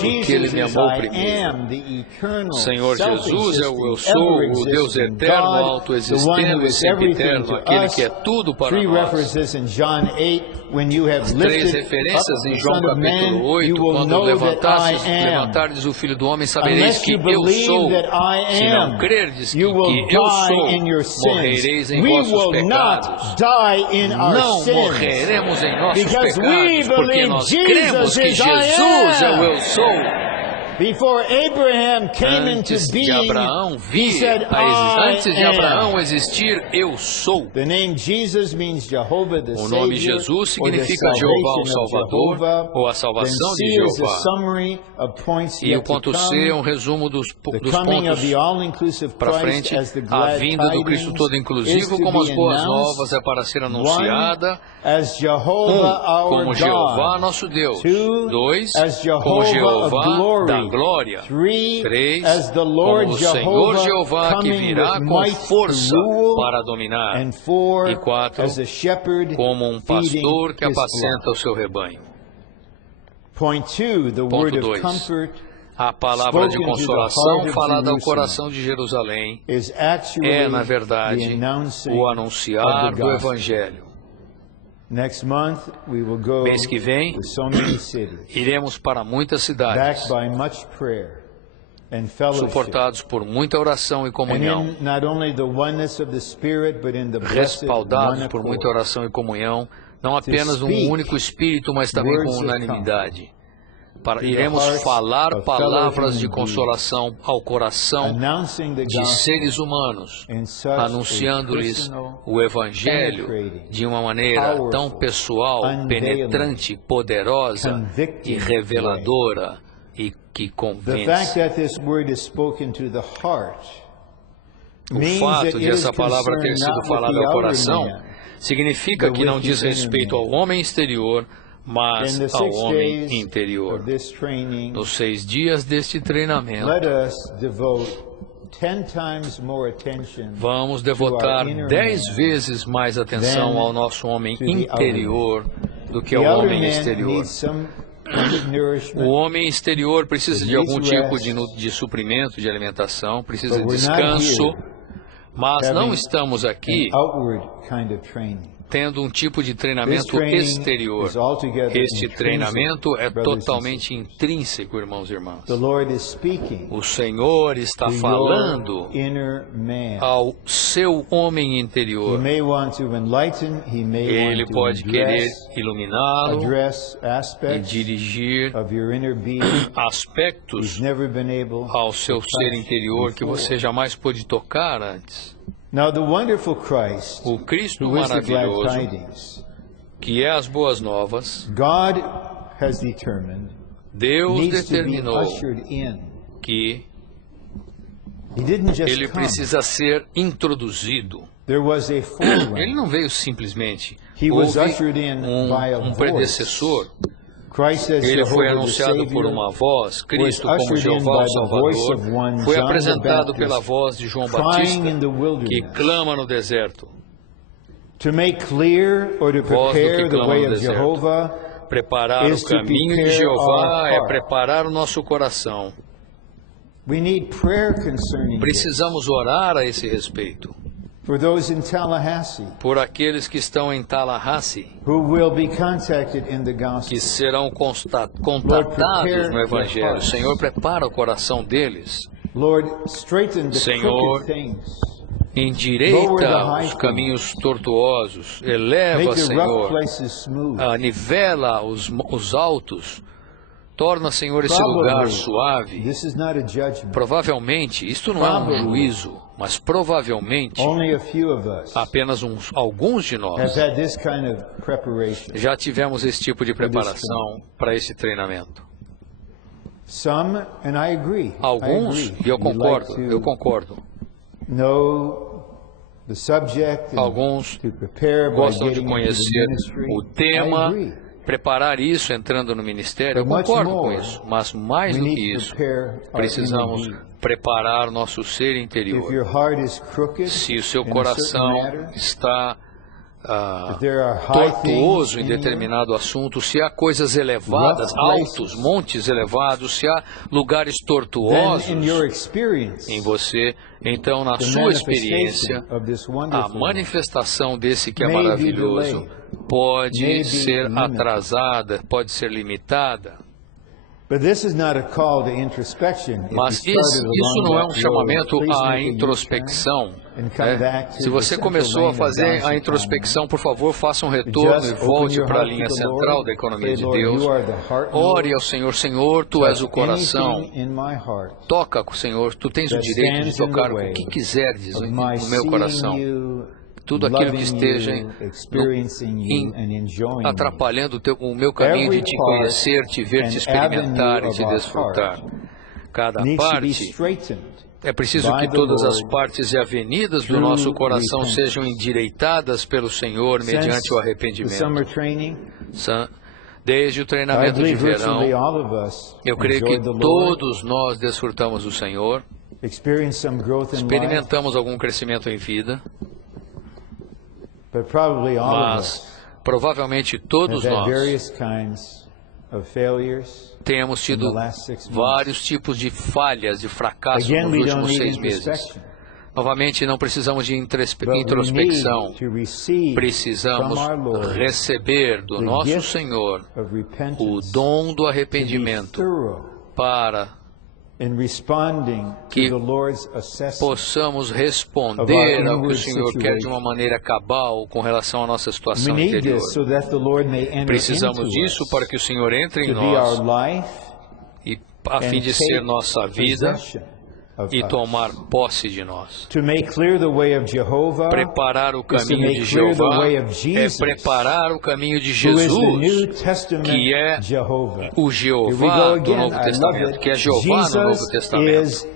Porque Ele me amou primeiro. O Senhor Jesus é o Eu Sou, o Deus eterno, autoexistente e sempre eterno, aquele que é tudo para nós. As 3 referências em João capítulo 8, quando levantardes o Filho do Homem, sabereis que eu sou. Se não crerdes que eu sou, morrereis em vossos pecados. Não morreremos em nossos pecados, porque nós cremos que Jesus é o Eu Sou. Antes de Abraão vir, antes de Abraão existir, eu sou. O nome Jesus significa Jeová o Salvador, ou a salvação de Jeová. E o ponto C é um resumo dos pontos para frente. A vinda do Cristo todo inclusivo, como as boas novas, é para ser anunciada. 1. Como Jeová nosso Deus. 2. Como Jeová da glória. 3. Como o Senhor Jeová que virá com força para dominar. E 4. Como um pastor que apacenta o seu rebanho. Ponto 2. A palavra de consolação falada ao coração de Jerusalém é, na verdade, o anunciar do Evangelho. Mês que vem, iremos para muitas cidades, suportados por muita oração e comunhão, respaldados por muita oração e comunhão, não apenas um único Espírito, mas também com unanimidade. Iremos falar palavras de consolação ao coração de seres humanos, anunciando-lhes o Evangelho de uma maneira tão pessoal, penetrante, poderosa e reveladora e que convence. O fato de essa palavra ter sido falada ao coração significa que não diz respeito ao homem exterior, mas ao homem interior. Nos 6 dias deste treinamento, vamos devotar 10 vezes mais atenção ao nosso homem interior do que ao homem exterior. O homem exterior precisa de algum tipo de suprimento, de alimentação, precisa de descanso, mas não estamos aqui tendo um tipo de treinamento exterior. Este treinamento é totalmente intrínseco, irmãos e irmãs. O Senhor está falando ao seu homem interior. Ele pode querer iluminá-lo e dirigir aspectos ao seu ser interior que você jamais pôde tocar antes. O Cristo maravilhoso, que é as boas novas, Deus determinou que ele precisa ser introduzido. Ele não veio simplesmente. Houve um predecessor. Ele foi anunciado por uma voz, Cristo como Jeová o Salvador, foi apresentado pela voz de João Batista, que clama no deserto. Voz do que clama no deserto. Preparar o caminho de Jeová é preparar o nosso coração. Precisamos orar a esse respeito. Por aqueles que estão em Tallahassee, que serão contatados no Evangelho. Senhor, prepara o coração deles. Senhor, endireita os caminhos tortuosos. Eleva, Senhor, nivela os altos. Torna, Senhor, esse lugar suave. Provavelmente, isto não é um juízo, mas provavelmente apenas alguns de nós já tivemos esse tipo de preparação para esse treinamento. Alguns, e eu concordo. Alguns gostam de conhecer o tema, preparar isso entrando no ministério. Eu concordo com isso, mas mais do que isso, precisamos preparar nosso ser interior. Se o seu coração está tortuoso em determinado assunto, se há coisas elevadas, altos, montes elevados, se há lugares tortuosos em você, então na sua experiência, a manifestação desse que é maravilhoso pode ser atrasada, pode ser limitada. Mas isso não é um chamamento à introspecção. Se você começou a fazer a introspecção, por favor, faça um retorno e volte para a linha central da economia de Deus. Ore ao Senhor: Senhor, Tu és o coração. Toca com o Senhor, Tu tens o direito de tocar o que quiseres no meu coração. Tudo aquilo que esteja atrapalhando o meu caminho de te conhecer, te ver, te experimentar e te desfrutar. Cada parte, é preciso que todas as partes e avenidas do nosso coração sejam endireitadas pelo Senhor mediante o arrependimento. Desde o treinamento de verão, eu creio que todos nós desfrutamos do Senhor, experimentamos algum crescimento em vida, mas provavelmente todos nós temos tido vários tipos de falhas, de fracassos nos últimos 6 meses. Novamente, não precisamos de introspecção. Precisamos receber do nosso Senhor o dom do arrependimento para que possamos responder ao que o Senhor quer de uma maneira cabal com relação à nossa situação interior. Precisamos disso para que o Senhor entre em nós e a fim de ser nossa vida e tomar posse de nós. Preparar o caminho de Jeová é preparar o caminho de Jesus, que é o Jeová do Novo Testamento, que é Jeová no Novo Testamento.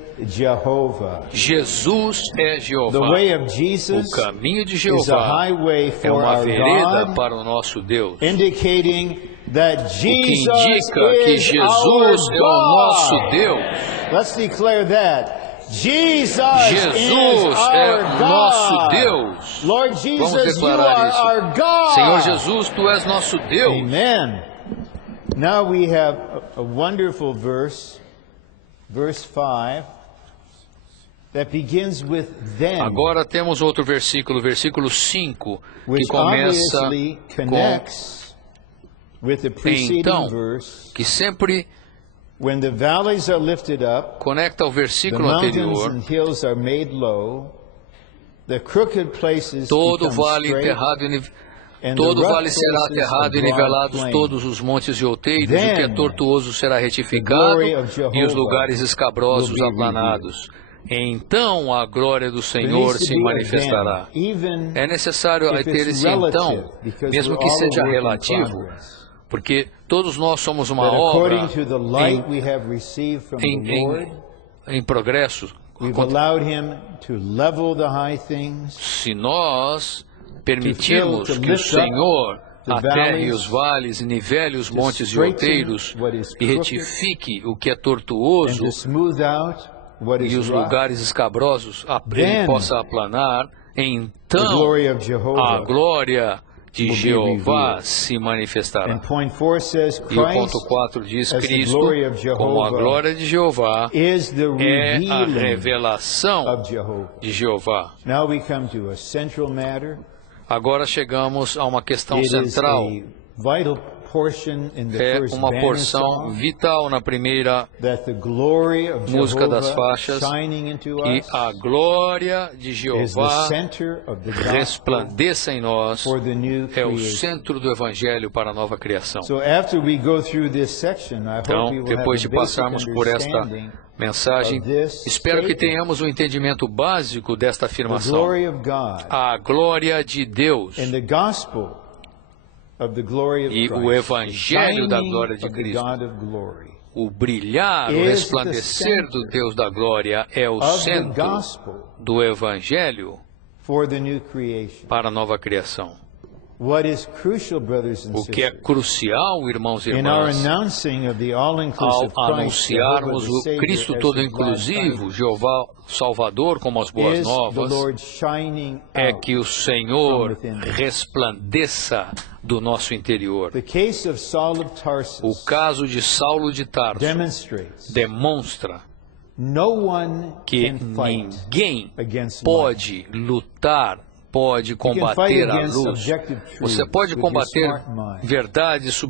Jesus é Jeová. O caminho de Jeová é uma vereda para o nosso Deus, o que indica que Jesus é o nosso Deus. Jesus é o nosso Deus. Vamos declarar isso. Senhor Jesus, Tu és nosso Deus. Amen. Now we have a wonderful verse 5, that begins with then. Agora temos outro versículo, versículo 5, que começa com então, que sempre when the valleys are lifted up, conecta ao versículo anterior. Todo vale será aterrado e nivelados todos os montes e outeiros, o que é tortuoso será retificado e os lugares escabrosos aplanados. Então a glória do Senhor se manifestará. É necessário ter esse então, mesmo que seja relativo, porque todos nós somos uma obra em progresso. Se nós permitirmos que o Senhor aterre os vales, nivele os montes e outeiros e retifique o que é tortuoso e os lugares escabrosos, Ele possa aplanar, então a glória de Jeová se manifestará. E o ponto 4 diz: Cristo, como a glória de Jeová, é a revelação de Jeová. Agora chegamos a uma questão central. É uma porção vital na primeira música das faixas, que a glória de Jeová resplandeça em nós, é o centro do Evangelho para a nova criação. Então, depois de passarmos por esta mensagem, espero que tenhamos um entendimento básico desta afirmação. A glória de Deus e o Evangelho da glória de Cristo. o brilhar, o resplandecer do Deus da glória é o centro do Evangelho para a nova criação. O que é crucial, irmãos e irmãs, ao anunciarmos o Cristo todo inclusivo, Jeová Salvador como as boas novas, é que o Senhor resplandeça do nosso interior. O caso de Saulo de Tarso demonstra que ninguém pode lutar, pode combater a luz. Você pode combater verdades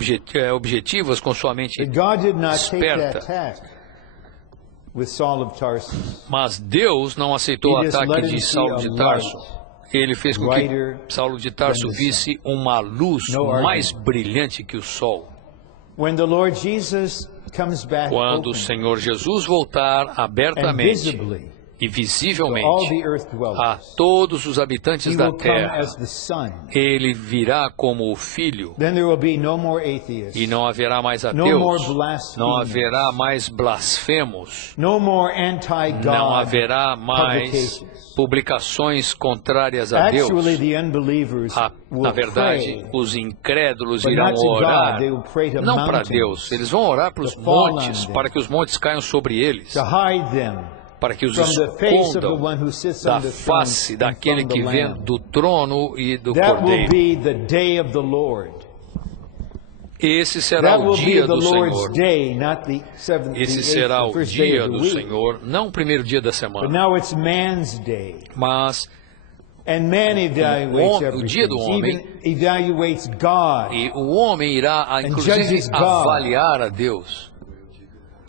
objetivas com sua mente esperta. Mas Deus não aceitou o ataque de Saulo de Tarso. Ele fez com que Saulo de Tarso visse uma luz mais brilhante que o sol. Quando o Senhor Jesus voltar abertamente e visivelmente a todos os habitantes da terra, ele virá como o Filho, e não haverá mais ateus, não haverá mais blasfemos, não haverá mais publicações contrárias a Deus. Na verdade, os incrédulos irão orar, não para Deus, eles vão orar para os montes, para que os montes caiam sobre eles, para que os escondam da face daquele que vem do trono e do Cordeiro. Esse será o dia do Senhor. Esse será o dia do Senhor, não o primeiro dia da semana, mas o dia do homem, e o homem irá, inclusive, avaliar a Deus.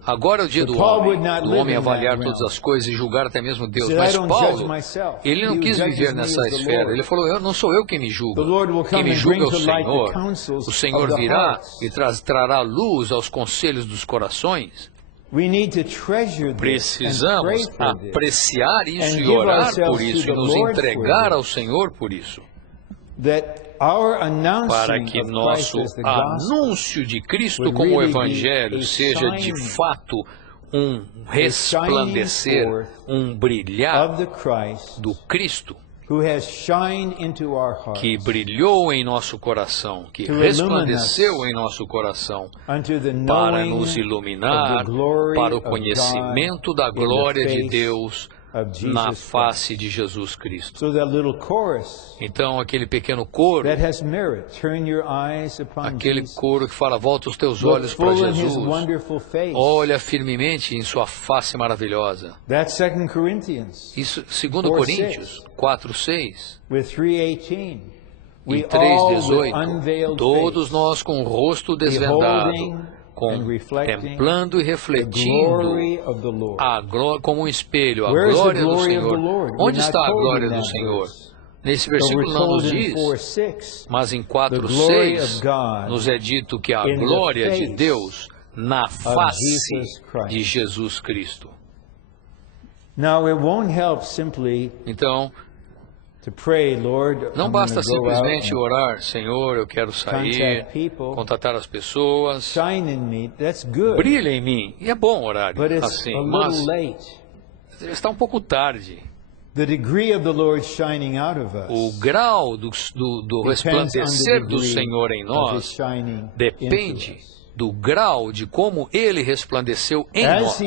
Agora é o dia do homem avaliar todas as coisas e julgar até mesmo Deus. Mas Paulo, ele não quis viver nessa esfera. Ele falou, não sou eu quem me julga. Quem me julga é o Senhor. O Senhor virá e trará luz aos conselhos dos corações. Precisamos apreciar isso e orar por isso e nos entregar ao Senhor por isso. Para que nosso anúncio de Cristo como o Evangelho seja de fato um resplandecer, um brilhar do Cristo que brilhou em nosso coração, que resplandeceu em nosso coração, para nos iluminar para o conhecimento da glória de Deus na face de Jesus Cristo. Então, aquele pequeno coro, aquele coro que fala, volta os teus olhos para Jesus, olha firmemente em sua face maravilhosa. Isso, 2 Coríntios 4:6. Em 3:18, todos nós com o rosto desvendado, contemplando e refletindo a glória como um espelho, a glória do Senhor. Onde está a glória do Senhor? Nesse versículo não nos diz, mas em 4:6 nos é dito que a glória de Deus na face de Jesus Cristo. Então, não basta simplesmente orar, Senhor, eu quero sair, contatar as pessoas, brilha em mim. E é bom orar assim, mas está um pouco tarde. O grau do resplandecer do Senhor em nós depende do grau de como Ele resplandeceu em nós.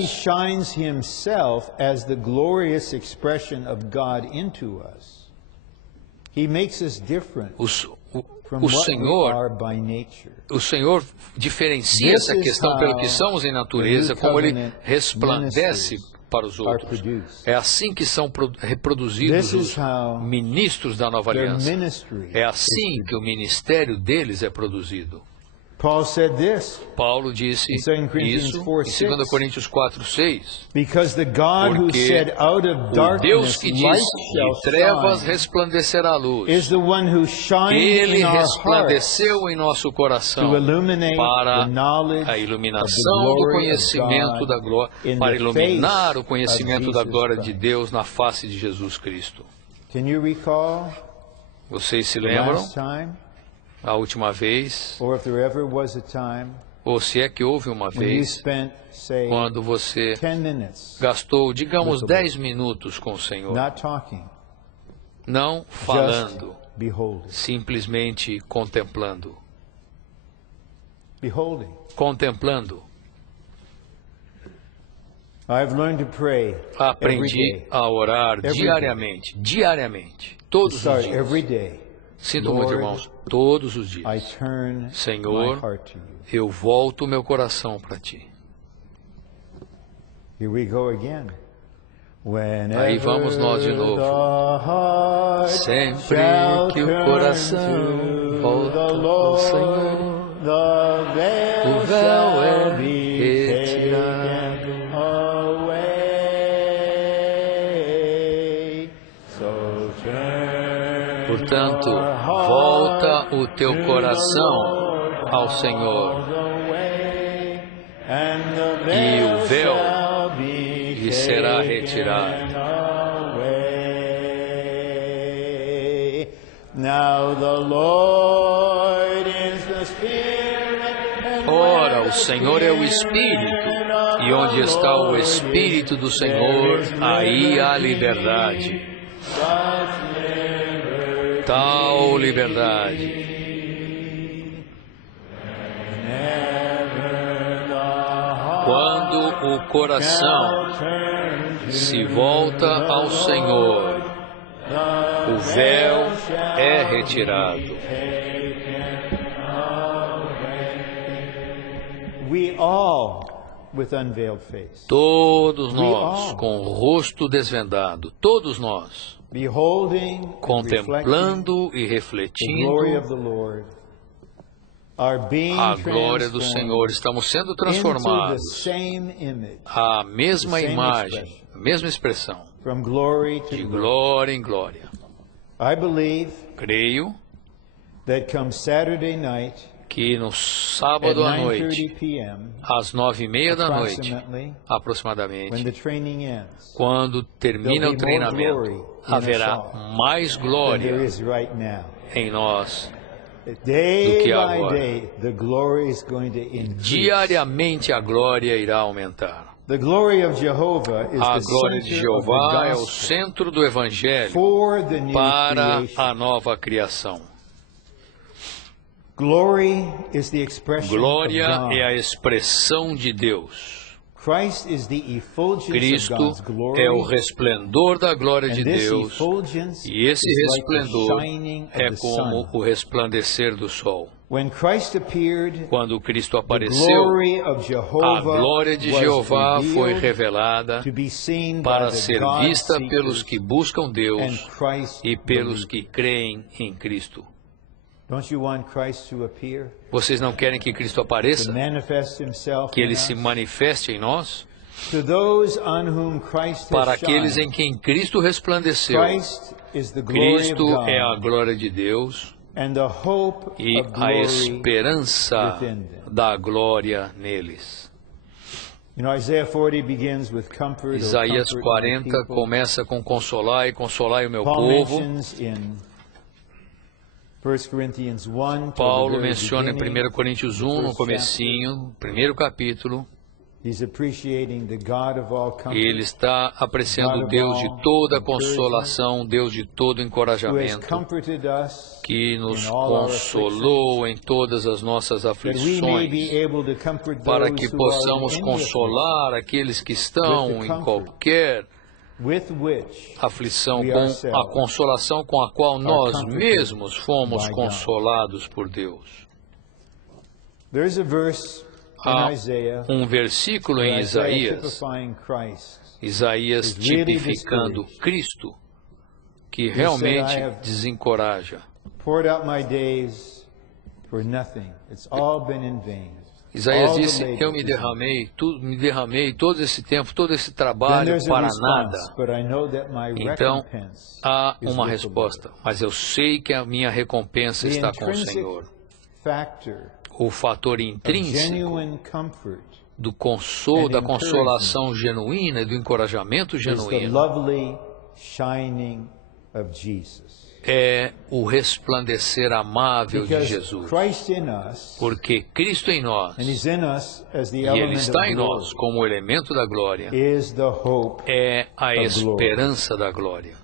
O Senhor diferencia essa questão pelo que somos em natureza, como Ele resplandece para os outros. É assim que são reproduzidos os ministros da Nova Aliança. É assim que o ministério deles é produzido. Paulo disse isso em 2 Coríntios 4:6. Porque o Deus que diz, de trevas resplandecerá a luz, Ele resplandeceu em nosso coração para a iluminação do conhecimento da glória, para iluminar o conhecimento da glória de Deus na face de Jesus Cristo. Vocês se lembram? A última vez, Ou se é que houve uma vez quando você gastou, digamos, 10 minutos com o Senhor, não falando, simplesmente contemplando. Contemplando. Aprendi a orar diariamente, todos os dias. Sinto muito, irmãos, todos os dias. Senhor, eu volto o meu coração para Ti. Aí vamos nós de novo. Sempre que o coração volta ao Senhor, o véu é retirado. Portanto, volta o teu coração ao Senhor, e o véu lhe será retirado. Ora, o Senhor é o Espírito, e onde está o Espírito do Senhor, aí há liberdade. Tal liberdade. Quando o coração se volta ao Senhor, o véu é retirado. Todos nós, com o rosto desvendado, todos nós, contemplando e refletindo a glória do Senhor, estamos sendo transformados à mesma imagem, à mesma expressão, de glória em glória. Creio que no sábado à noite, às 9:30 da noite, aproximadamente, quando termina o treinamento, haverá mais glória em nós do que agora. Diariamente a glória irá aumentar. A glória de Jeová é o centro do Evangelho para a nova criação. Glória é a expressão de Deus. Cristo é o resplendor da glória de Deus, e esse resplendor é como o resplandecer do sol. Quando Cristo apareceu, a glória de Jeová foi revelada para ser vista pelos que buscam Deus e pelos que creem em Cristo. Vocês não querem que Cristo apareça? Que Ele se manifeste em nós? Para aqueles em quem Cristo resplandeceu, Cristo é a glória de Deus e a esperança da glória neles. Isaías 40 começa com consolai o meu povo. Paulo menciona em 1 Coríntios 1, no comecinho, primeiro capítulo, ele está apreciando o Deus de toda consolação, Deus de todo encorajamento, que nos consolou em todas as nossas aflições, para que possamos consolar aqueles que estão em qualquer aflição, com a consolação com a qual nós mesmos fomos consolados por Deus. Há um versículo em Isaías tipificando Cristo, que realmente desencoraja. Isaías disse, eu me derramei todo esse tempo, todo esse trabalho para nada. Então, há uma resposta, mas eu sei que a minha recompensa está com o Senhor. O fator intrínseco da consolação genuína e do encorajamento genuíno of Jesus. É o resplandecer amável de Because Jesus. Christ in us, Porque Cristo em nós, and He's in us as the e Ele element está of em glory, nós como o elemento da glória, is the hope. é a of esperança da glória.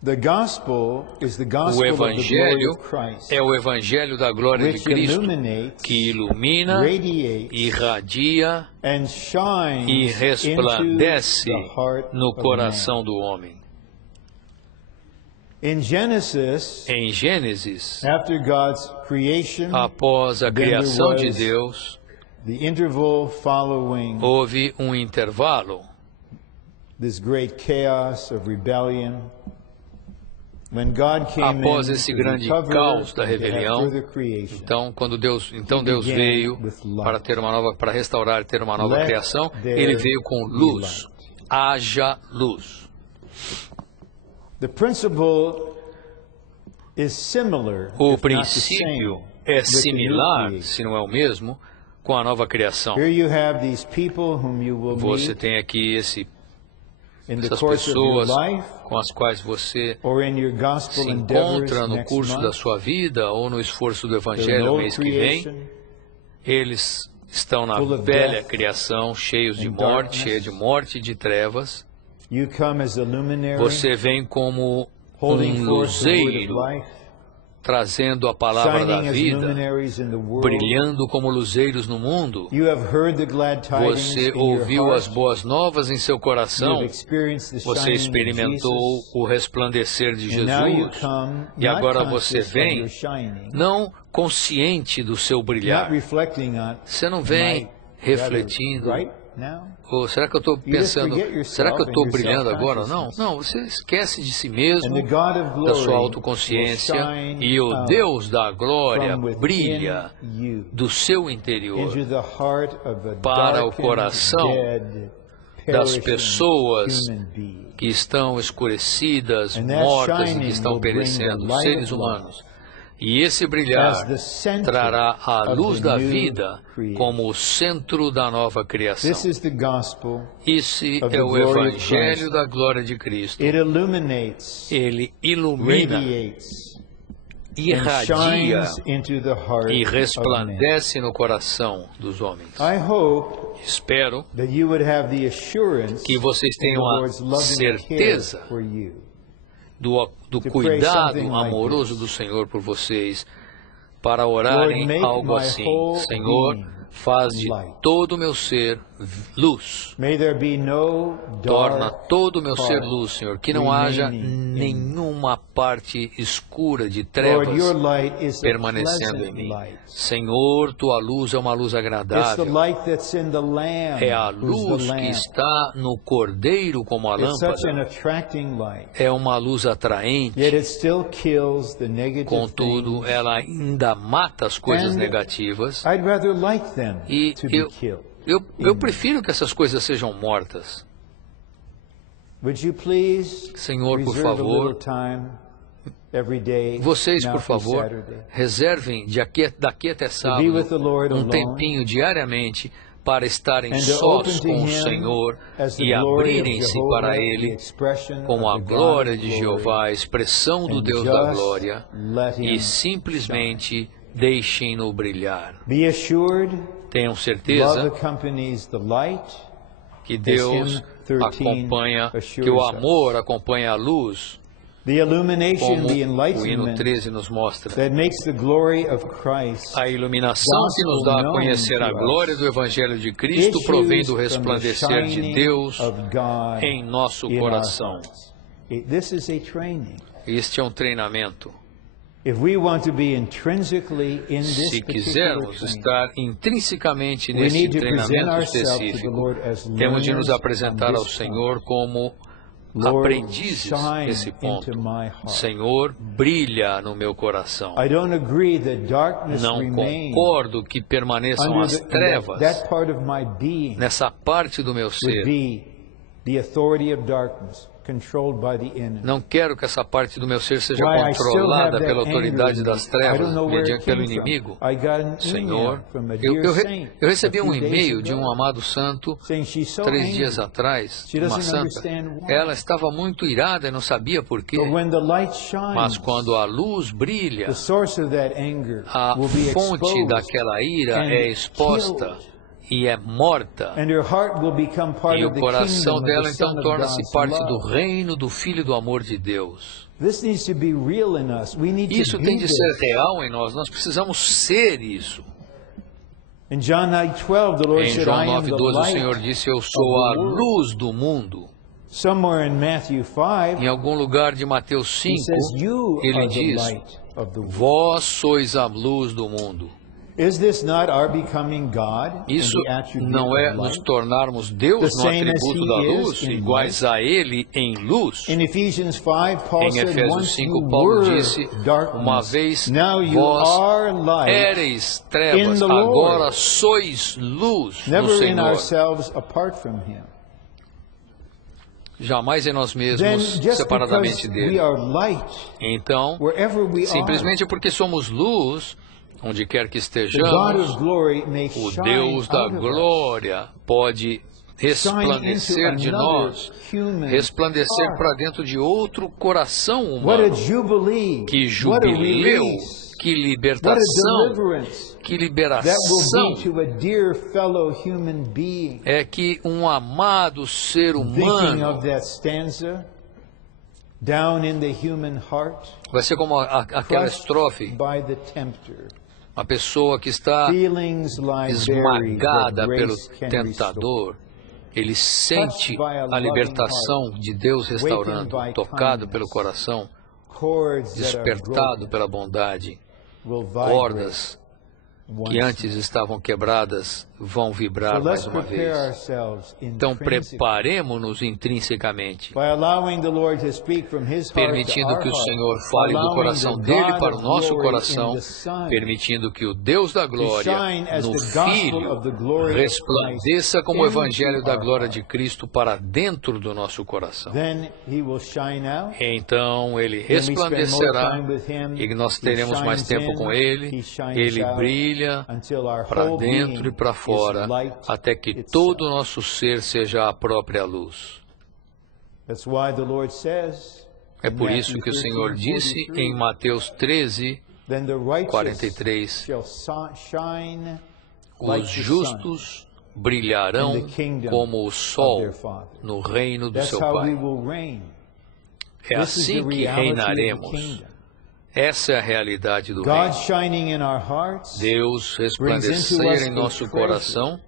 The gospel is the O gospel of the glory Evangelho of Christ, é o Evangelho da glória de which Cristo, illuminates, que ilumina, radiates, irradia and shines e resplandece into the heart no of coração do homem. man. In Genesis, Em Gênesis, after God's creation, após a then there criação de was Deus, the interval following houve um intervalo, this great chaos of rebellion. When God came após in esse to grande recover caos da and to have rebelião. further creation, Então Deus began veio with light. para ter uma nova, para restaurar, ter uma nova Let criação. there Ele veio com be luz. light. Haja luz. The principle is similar, O if not the princípio same, é with the new similar, creation. se não é o mesmo, com a nova criação. Here you have these people whom you will Você meet tem aqui in the essas course of your pessoas life com as quais você or in your gospel se endeavors encontra no next curso da month. sua vida ou no esforço do They're Evangelho an no old mês que vem. creation, Eles estão na full of velha death criação, cheios de and morte, darkness. cheia de morte e de trevas. You come as a luminary, Você vem como holding um forth the word of luzeiro, life, trazendo a palavra da shining as vida, luminaries in the world. brilhando como luzeiros no mundo. You have heard the glad tidings Você in your ouviu heart. as boas novas em seu You coração. have experienced the Você shining of experimentou Jesus. o resplandecer de And now you Jesus. come E not agora você conscious of vem, your shining, não consciente do seu not brilhar. reflecting on, Você não am vem I refletindo. rather bright now? Ou será que eu estou pensando, forget yourself será que eu and estou your brilhando agora? Não, self-consciousness. não, você esquece de si And mesmo, the God of da glory sua autoconsciência, will shine e o out Deus da glória from within brilha you do seu interior into the heart of a para o darkened, coração dead, das perishing pessoas human being. que estão escurecidas, And that mortas e shining que estão will bring the perecendo, light seres of humanos. E esse brilhar as the center trará a of luz the da new vida creation. como o centro da nova criação. This is the gospel. Esse of the é o glory of Evangelho Christ. da glória de Cristo. It illuminates, Ele ilumina, radiates, and irradia shines into the heart e of man. resplandece no coração dos homens. I hope Espero that you would have the assurance que vocês in the tenham a Lord's loving certeza care for you. do pray cuidado something like amoroso this. do Senhor por vocês, para Lord, orarem make algo my assim. whole Senhor, being faz de light. todo o meu ser luz. May there be no Torna dark todo o meu ser part luz, Senhor. Que não haja remaining in nenhuma parte escura de Lord, trevas your light is a permanecendo em pleasant mim. light. Senhor, tua luz é uma luz It's the agradável. light that's in the Lamb. É a who's the luz que Lamb. está no cordeiro como a It's such an lâmpada. attracting light. É uma luz atraente. Yet it still kills the negative Contudo, things. ela ainda mata as coisas And negativas. I'd rather like them E to be killed. eu prefiro que essas coisas sejam mortas. Would you please Senhor, por reserve a favor, little time every day, Vocês, now por through favor, Saturday, reservem daqui até to be sábado with the Lord um alone tempinho diariamente para estarem and to sós open to com o Him Senhor as the e glory of abrirem-se Jehovah, para the Ele expression como a of the God glória of de glory, Jeová, a expressão do and Deus da just glória, let Him e simplesmente deixem-no brilhar. Be assured, Tenham love certeza accompanies the light, que Deus hymn 13 acompanha, assures que o us. amor acompanha a luz, the illumination, como the o hino enlightenment 13 nos mostra. that makes the glory of Christ A iluminação que nos dá a conhecer a glória do Evangelho de Cristo provém do resplandecer de Deus em nosso coração. This is a training. Este é um treinamento. If we want to be intrinsically in this Se particular quisermos training, estar intrinsecamente we nesse need to present treinamento ourselves to the específico, Lord as temos de nos learners apresentar on ao this Senhor como Lord, aprendizes shine nesse ponto. into my heart. Senhor, brilha no meu coração. I don't agree that darkness Não remains concordo que permaçam under as that trevas part of my being nessa parte do meu would ser, be the authority of darkness, controlled by the enemy. Não quero que essa parte do meu ser seja controlada pela autoridade das trevas, mediante pelo inimigo. Senhor, eu recebi um e-mail de um amado santo 3 dias atrás, uma santa. Ela estava muito irada e não sabia por quê. Mas quando a luz brilha, a fonte daquela ira é exposta e é morta, e o coração dela então torna-se parte do reino do Filho do amor de Deus. Isso tem de ser real em nós, nós precisamos ser isso. Em João 9:12 o Senhor disse, eu sou a luz do mundo. Em algum lugar de Mateus 5, ele diz, vós sois a luz do mundo. Isso não é nos tornarmos Deus no atributo da luz, iguais a Ele em luz? Em Efésios 5, Paulo disse, uma vez vós éreis trevas, agora sois luz no Senhor. Jamais em nós mesmos, separadamente dele. Então, simplesmente porque somos luz, onde quer que estejamos, o Deus da glória pode resplandecer de nós, resplandecer para dentro de outro coração humano. Que jubileu, que libertação, que liberação é que um amado ser humano vai ser como aquela estrofe, a pessoa que está esmagada pelo tentador, ele sente a libertação de Deus restaurando, tocado pelo coração, despertado pela bondade. Cordas que antes estavam quebradas vão vibrar mais uma vez. Então preparemo-nos intrinsecamente, permitindo que o Senhor fale do coração dele para o nosso coração, permitindo que o Deus da glória no Filho resplandeça como o Evangelho da glória de Cristo para dentro do nosso coração. Então ele resplandecerá e nós teremos mais tempo com ele. Ele brilha para dentro e para fora, até que todo o nosso ser seja a própria luz. É por isso que o Senhor disse em Mateus 13, 43, os justos brilharão como o sol no reino do seu Pai. É assim que reinaremos. Essa é a realidade do reino. Deus resplandecer em nosso coração,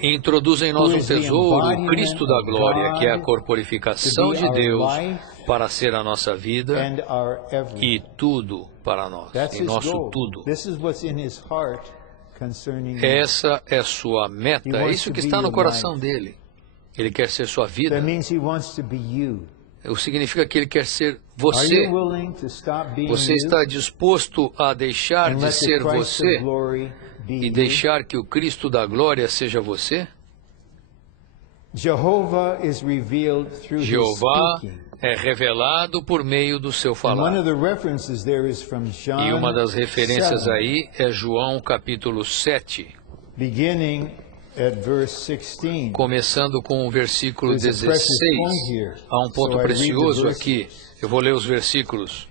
introduz em nós um tesouro, o Cristo da glória, que é a corporificação de Deus para ser a nossa vida e tudo para nós, e nosso tudo. Essa é sua meta, é isso que está no coração dele. Ele quer ser sua vida. Significa que ele quer ser você. Você está disposto a deixar de ser você e deixar que o Cristo da glória seja você? Jeová é revelado por meio do seu falar. E uma das referências aí é João capítulo 7. Começando com o versículo 16. Há um ponto precioso aqui. Eu vou ler os versículos.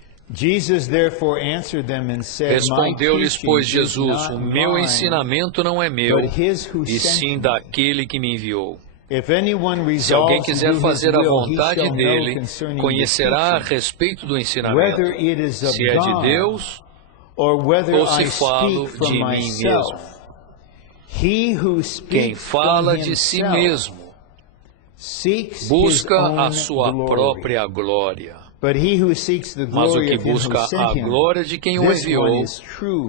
Respondeu-lhes, pois, Jesus, o meu ensinamento não é meu, e sim daquele que me enviou. Se alguém quiser fazer a vontade dele, conhecerá a respeito do ensinamento, se é de Deus ou se falo de mim mesmo. Quem fala de si mesmo busca a sua própria glória. Mas o que busca a glória de quem o enviou,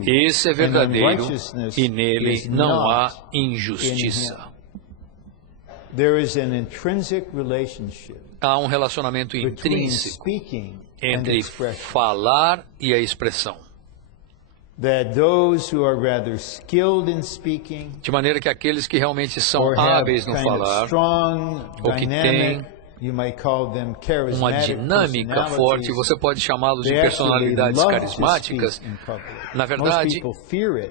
esse é verdadeiro e nele não há injustiça. Há um relacionamento intrínseco entre falar e a expressão. De maneira que aqueles que realmente são hábeis no falar, ou que têm uma dinâmica forte, você pode chamá-los de personalidades carismáticas. Na verdade,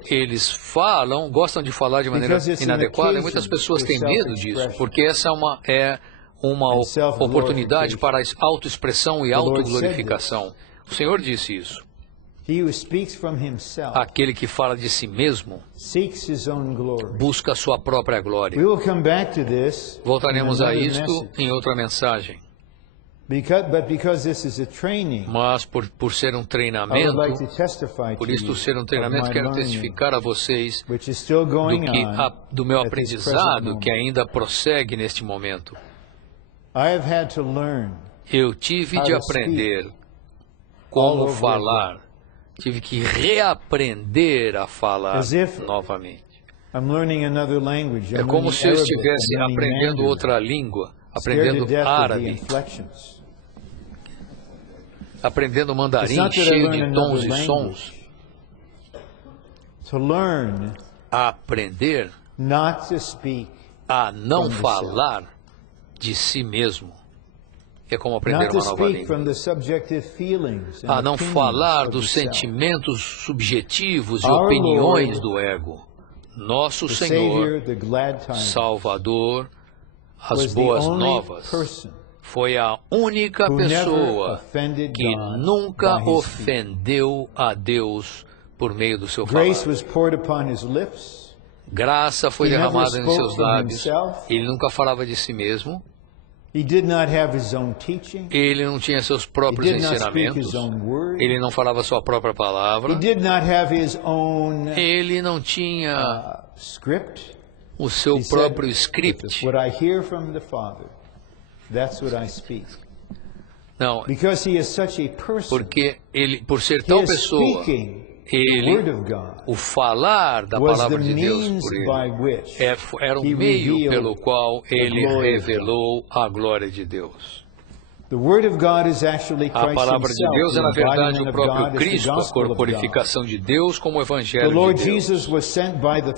eles falam, gostam de falar de maneira inadequada, e muitas pessoas têm medo disso, porque essa é uma oportunidade para autoexpressão e autoglorificação. O Senhor disse isso. Aquele que fala de si mesmo busca a sua própria glória. Voltaremos a isto em outra mensagem. Mas por ser um treinamento, quero testificar a vocês do meu aprendizado que ainda prossegue neste momento. Eu tive de aprender como falar. Tive que reaprender a falar novamente. É como se eu estivesse aprendendo outra língua, aprendendo árabe, aprendendo mandarim cheio de tons e sons. Aprender a não falar de si mesmo. É como aprender uma nova língua. A não falar dos sentimentos subjetivos e opiniões do ego. Nosso Senhor, Salvador, as boas novas, foi a única pessoa que nunca ofendeu a Deus por meio do seu falar. Graça foi derramada em seus lábios. Ele nunca falava de si mesmo. Ele não tinha seus próprios ensinamentos. Ele não falava sua própria palavra. Ele não tinha o seu próprio script. Não, porque ele, por ser tal pessoa, o falar da palavra de Deus por ele era um meio pelo qual ele revelou a glória de Deus. A palavra de Deus é, na verdade, o próprio Cristo, a corporificação de Deus como o Evangelho de Deus. O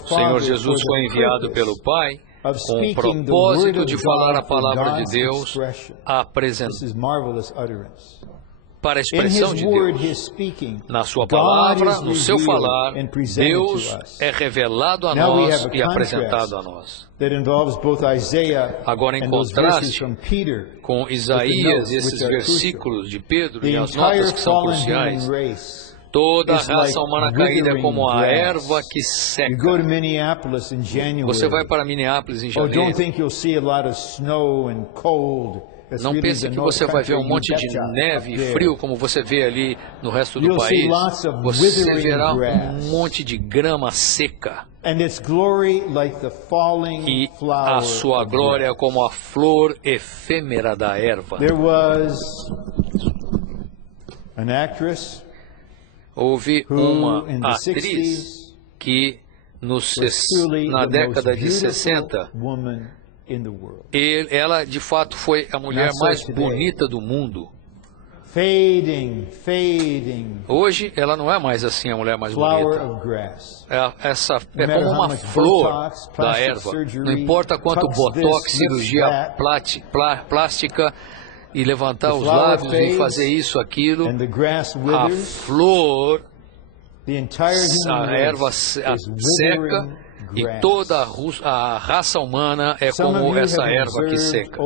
Senhor Jesus foi enviado pelo Pai com o propósito de falar a palavra de Deus, para a expressão de Deus. Na sua palavra, no seu falar, Deus é revelado a nós e apresentado a nós. Agora, em contraste com Isaías, esses versículos de Pedro e as notas que são cruciais, toda a raça humana caída é como a erva que seca. Você vai para Minneapolis em janeiro. Não pense que você vai ver um monte de neve e frio como você vê ali no resto do país. Você verá um monte de grama seca. E a sua glória é como a flor efêmera da erva. Houve uma atriz que na década de 60, ela de fato foi a mulher mais bonita do mundo. Hoje ela não é mais assim a mulher mais bonita. É como uma flor da erva. Não importa quanto botox, cirurgia plástica e levantar os lábios e fazer isso, aquilo, a flor, a erva seca. E toda a raça humana é como essa erva que seca.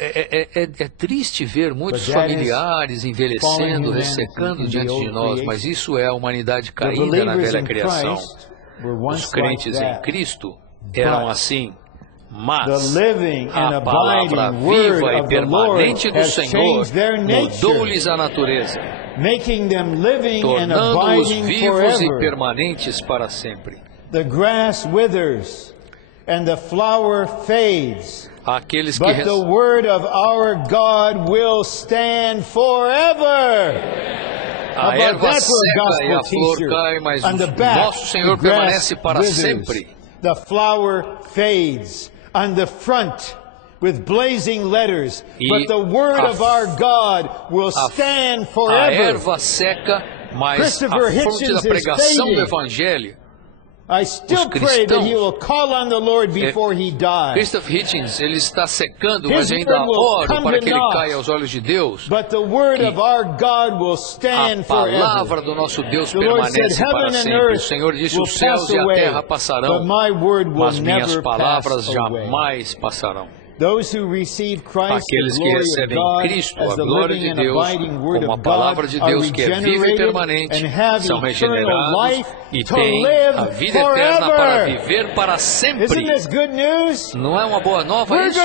É triste ver muitos familiares envelhecendo, ressecando diante de nós, mas isso é a humanidade caída na velha criação. Os crentes em Cristo eram assim. Mas a palavra viva e permanente do Senhor mudou-lhes a natureza, tornando-os vivos e permanentes para sempre. Aqueles que a erva seca e a flor cai, mas o nosso Senhor permanece para sempre. The flower fades, and the front with blazing letters, but the word of our God will stand forever. A erva seca, mas a fonte da pregação do Evangelho. I still pray that he will call on the Lord before he dies. Christopher Hitchens, ele está secando, mas eu ainda oro para que ele caia aos olhos de Deus. But the word of our God will stand a palavra do nosso Deus permanece para sempre. O Senhor disse: os céus e a terra passarão, mas minhas palavras jamais passarão. Aqueles que recebem Cristo, a glória de Deus, como a palavra de Deus que é viva e permanente, são regenerados e têm a vida eterna para viver para sempre. Não é uma boa nova isso?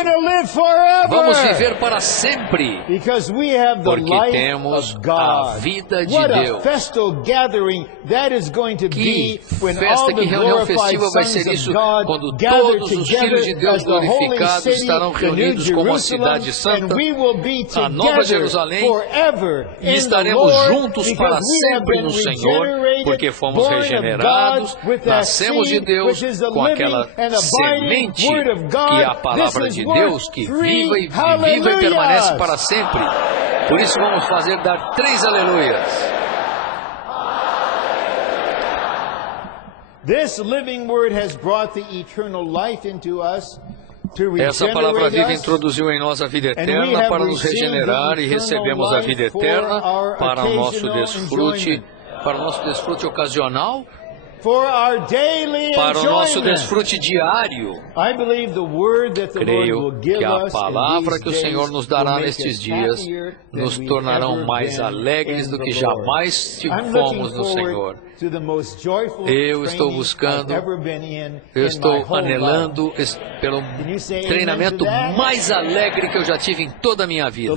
Vamos viver para sempre, porque temos a vida de Deus. Que festa, que reunião festiva vai ser isso, quando todos os filhos de Deus glorificados estarão reunidos como a cidade santa, a Nova Jerusalém, e estaremos juntos para sempre no Senhor, porque fomos regenerados, nascemos de Deus com aquela semente que é a palavra de Deus, que viva e permanece para sempre. Por isso vamos dar 3 aleluias. This living word has brought the eternal life into us. Essa palavra viva introduziu em nós a vida eterna para nos regenerar, e recebemos a vida eterna para o nosso desfrute ocasional, para o nosso desfrute diário. Creio que a palavra que o Senhor nos dará nestes dias nos tornarão mais alegres do que jamais fomos no Senhor. Eu estou buscando, eu estou anelando pelo treinamento mais alegre que eu já tive em toda a minha vida.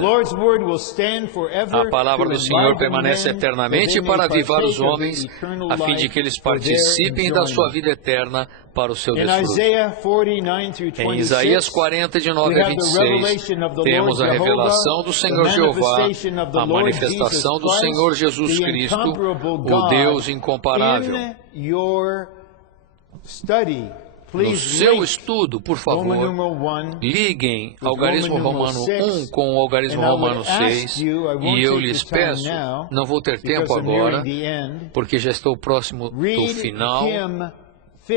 A palavra do Senhor permanece eternamente para avivar os homens, a fim de que eles participem da sua vida eterna para o seu desfrute. Em Isaías 40, de 9 a 26, temos a revelação do Senhor Jeová, a manifestação do Senhor Jesus Cristo, o Deus incomparável. No seu estudo, por favor, liguem algarismo romano 1 com o algarismo romano 6, e eu lhes peço, não vou ter tempo agora, porque já estou próximo do final.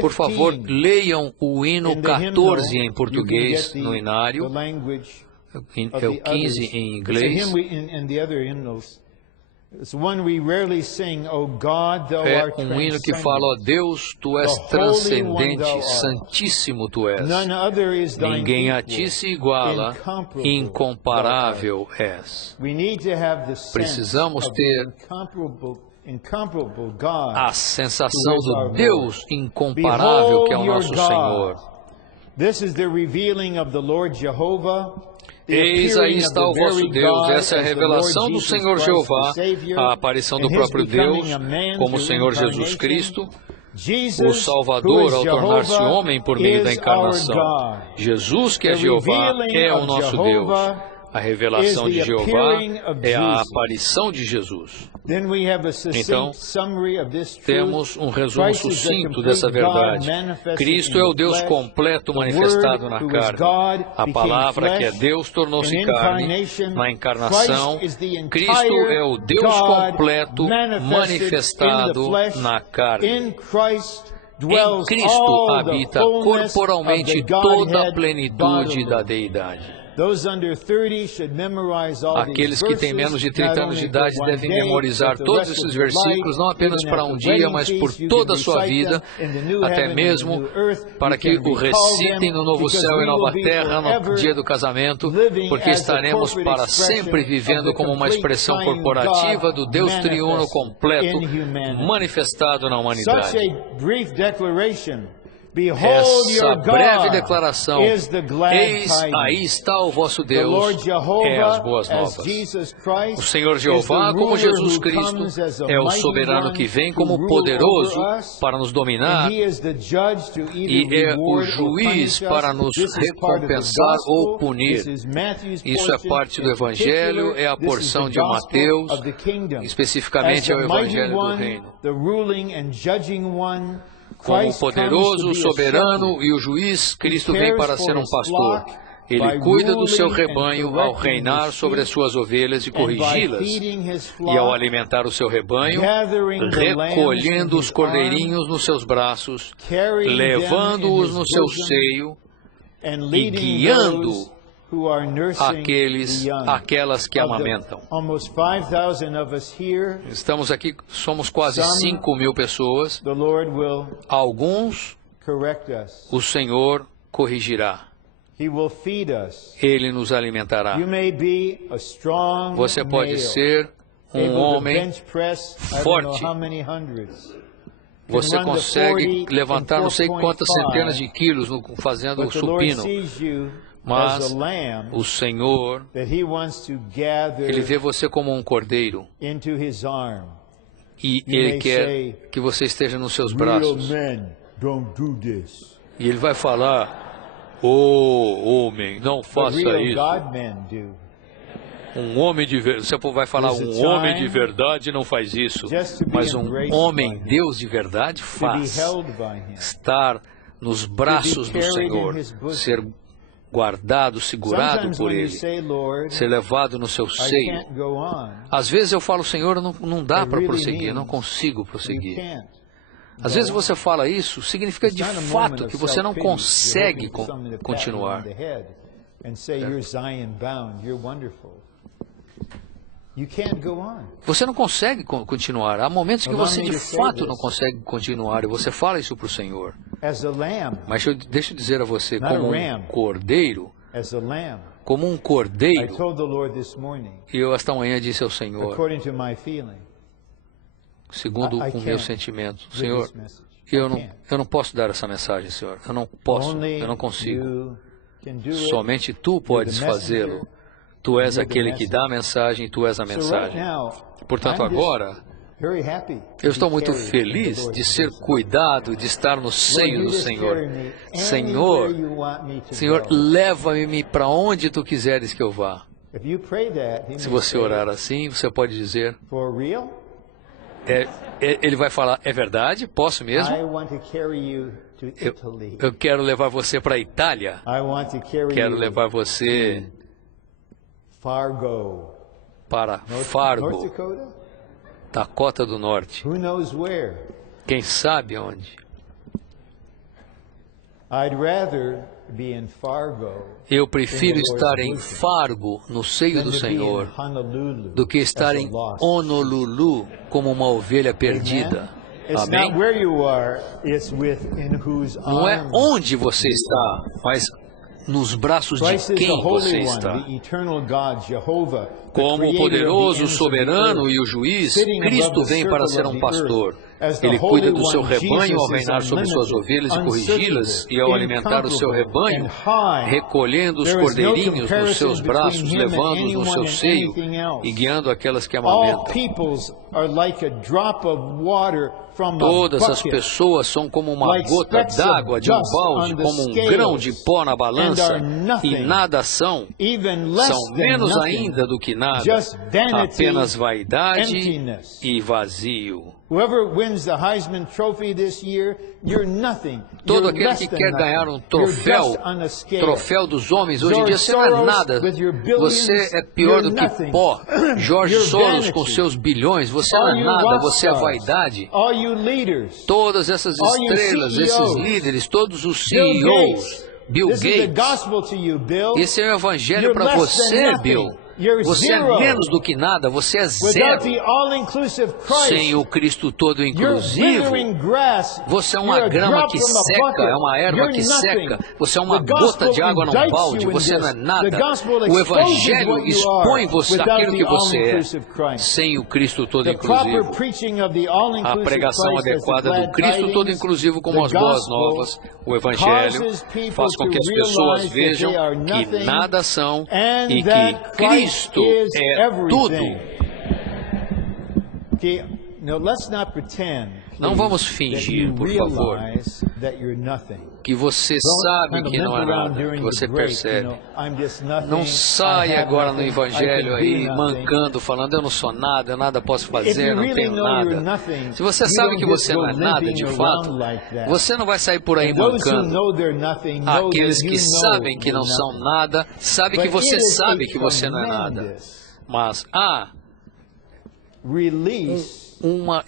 Por favor, leiam o hino 14 em português no inário, é o 15 em inglês. É um hino que fala: ó Deus, Tu és transcendente, santíssimo Tu és. Ninguém a Ti se iguala, incomparável és. Precisamos ter a sensação do Deus incomparável que é o nosso Senhor. Eis aí está o vosso Deus. Essa é a revelação do Senhor Jeová, a aparição do próprio Deus como o Senhor Jesus Cristo, o Salvador ao tornar-se homem por meio da encarnação. Jesus, que é Jeová, é o nosso Deus. A revelação de Jeová é a aparição de Jesus. Então, temos um resumo sucinto dessa verdade. Cristo é o Deus completo manifestado na carne. A palavra, que é Deus, tornou-se carne na encarnação. Cristo é o Deus completo manifestado na carne. Em Cristo habita corporalmente toda a plenitude da deidade. Aqueles que têm menos de 30 anos de idade devem memorizar todos esses versículos, não apenas para um dia, mas por toda a sua vida, até mesmo para que o recitem no novo céu e nova terra, no dia do casamento, porque estaremos para sempre vivendo como uma expressão corporativa do Deus triuno completo, manifestado na humanidade. Essa breve declaração, eis aí está o vosso Deus, é as boas novas. O Senhor Jeová, como Jesus Cristo, é o soberano que vem como poderoso para nos dominar, e é o juiz para nos recompensar ou punir. Isso é parte do Evangelho, é a porção de Mateus, especificamente é o Evangelho do Reino. Como o poderoso, o soberano e o juiz, Cristo vem para ser um pastor. Ele cuida do seu rebanho ao reinar sobre as suas ovelhas e corrigi-las, e ao alimentar o seu rebanho, recolhendo os cordeirinhos nos seus braços, levando-os no seu seio e guiando aquelas que amamentam. Estamos aqui, somos quase 5.000 pessoas. Alguns o Senhor corrigirá. Ele nos alimentará. Você pode ser um homem forte. Você consegue levantar não sei quantas centenas de quilos fazendo o supino. Mas o Senhor, Ele vê você como um cordeiro. E Ele quer que você esteja nos seus braços. E Ele vai falar: "Oh, homem, não faça isso." Um homem de verdade, você vai falar, um homem de verdade não faz isso. Mas um homem, Deus de verdade, faz. Estar nos braços do Senhor, ser guardado, segurado por Ele, ser levado no seu seio. Às vezes eu falo: Senhor, não dá para prosseguir, não consigo prosseguir. Às vezes você fala isso, significa de fato que você não consegue continuar. Você não consegue continuar. Há momentos que você de fato não consegue continuar e você fala isso para o Senhor. Mas deixa eu dizer a você, como um cordeiro, eu esta manhã disse ao Senhor, segundo o meu sentimento: Senhor, eu não posso dar essa mensagem, Senhor. Eu não posso, eu não consigo. Somente Tu podes fazê-lo. Tu és aquele que dá a mensagem, Tu és a mensagem. Portanto, agora, eu estou muito feliz de ser cuidado, de estar no seio do Senhor. Senhor, leva-me para onde Tu quiseres que eu vá. Se você orar assim, você pode dizer: Ele vai falar: é verdade? Posso mesmo? Eu quero levar você para a Itália. Quero levar você para Fargo, Dakota do Norte. Quem sabe onde? Eu prefiro estar em Fargo, no seio do Senhor, do que estar em Honolulu como uma ovelha perdida. Amém? Não é onde você está, mas nos braços de quem você está. Como o poderoso, soberano e o juiz, Cristo vem para ser um pastor. Ele cuida do seu rebanho ao reinar sobre suas ovelhas e corrigi-las, e ao alimentar o seu rebanho, recolhendo os cordeirinhos nos seus braços, levando-os no seu seio e guiando aquelas que amamentam. Todas as pessoas são como uma gota d'água de um balde, como um grão de pó na balança, e nada são menos ainda do que nada, apenas vaidade e vazio. Todo aquele que quer ganhar um troféu dos homens, hoje em dia você não é nada. Você é pior do que pó. George Soros com seus bilhões, você não é nada, você é vaidade. Todas essas estrelas, esses líderes, todos os CEOs, Bill Gates, esse é o evangelho para você, Bill. Você é menos do que nada, você é zero. Sem o Cristo todo inclusivo, você é uma grama que seca, é uma erva que seca, você é uma gota de água num balde, você não é nada. O Evangelho expõe você aquilo que você é, sem o Cristo todo inclusivo. A pregação adequada do Cristo todo inclusivo como as boas novas, o Evangelho, faz com que as pessoas vejam que nada são e que Cristo é tudo. Não vamos fingir, por favor, que você sabe que não é nada, que você percebe. Não saia agora no Evangelho aí, mancando, falando, eu não sou nada, eu nada posso fazer, eu não tenho nada. Se você sabe que você não é nada, de fato, você não vai sair por aí mancando. Aqueles que sabem que não são nada, sabem que você sabe que você não é nada. Mas há uma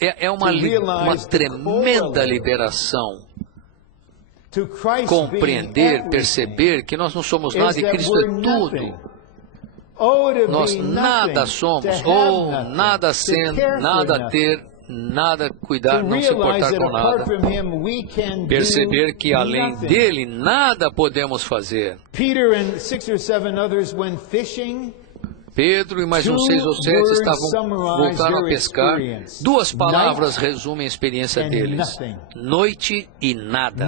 tremenda liberação. Compreender, perceber que nós não somos nada e Cristo é tudo. Nós nada somos, ou nada sendo, nada ter, nada cuidar, não se importar com nada. Perceber que além dele nada podemos fazer. Pedro e mais uns 6 ou 7 voltaram a pescar. 2 palavras resumem a experiência deles: noite e nada.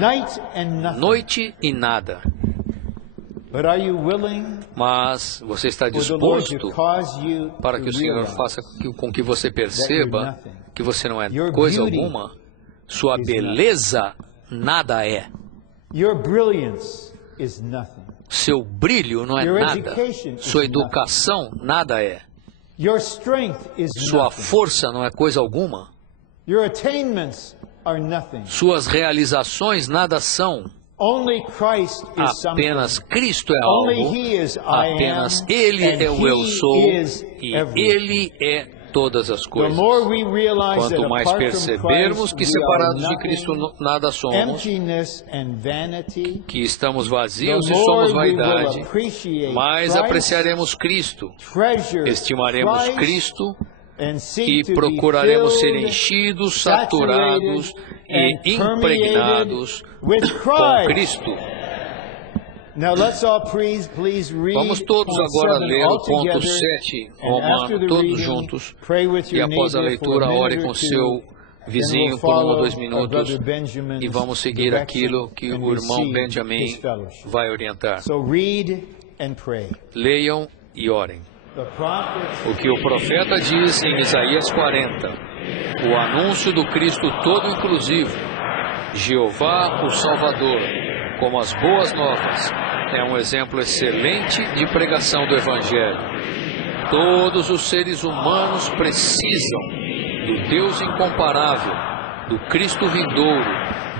Noite e nada. Mas você está disposto para que o Senhor faça com que você perceba que você não é coisa alguma? Sua beleza nada é. Seu brilho não é nada. Sua educação nada é. Sua força não é coisa alguma. Suas realizações nada são. Apenas Cristo é algo. Apenas Ele é o eu sou. E Ele é todas as coisas. Quanto mais percebermos que separados de Cristo nada somos, que estamos vazios e somos vaidade, mais apreciaremos Cristo, estimaremos Cristo e procuraremos ser enchidos, saturados e impregnados com Cristo. Vamos todos agora ler o ponto 7, Romano, todos juntos, e após a leitura, ore com seu vizinho por 1 ou 2 minutos, e vamos seguir aquilo que o irmão Benjamin vai orientar. Leiam e orem. O que o profeta diz em Isaías 40, o anúncio do Cristo todo inclusivo, Jeová o Salvador, como as boas novas, é um exemplo excelente de pregação do Evangelho. Todos os seres humanos precisam do Deus incomparável, do Cristo vindouro,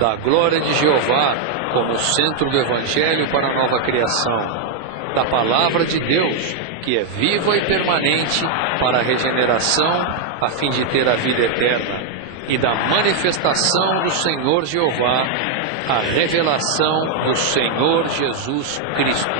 da glória de Jeová como centro do Evangelho para a nova criação, da palavra de Deus, que é viva e permanente para a regeneração, a fim de ter a vida eterna, e da manifestação do Senhor Jeová, a revelação do Senhor Jesus Cristo.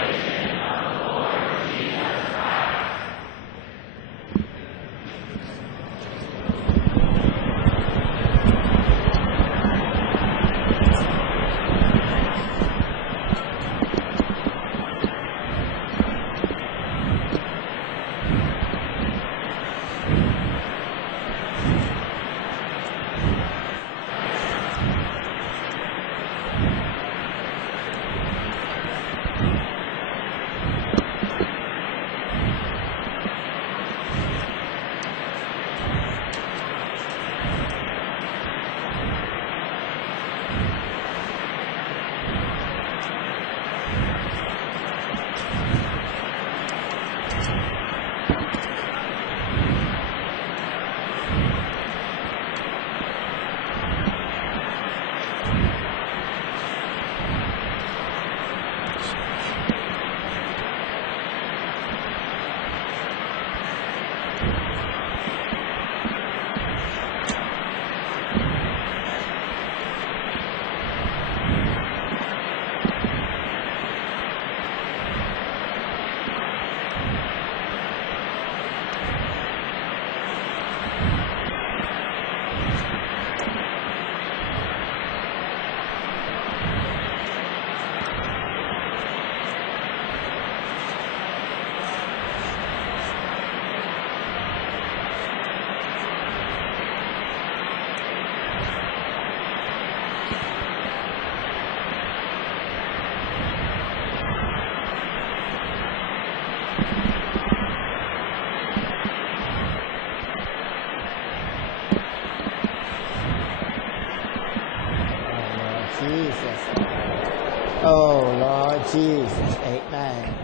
Oh, Lord Jesus. Amen.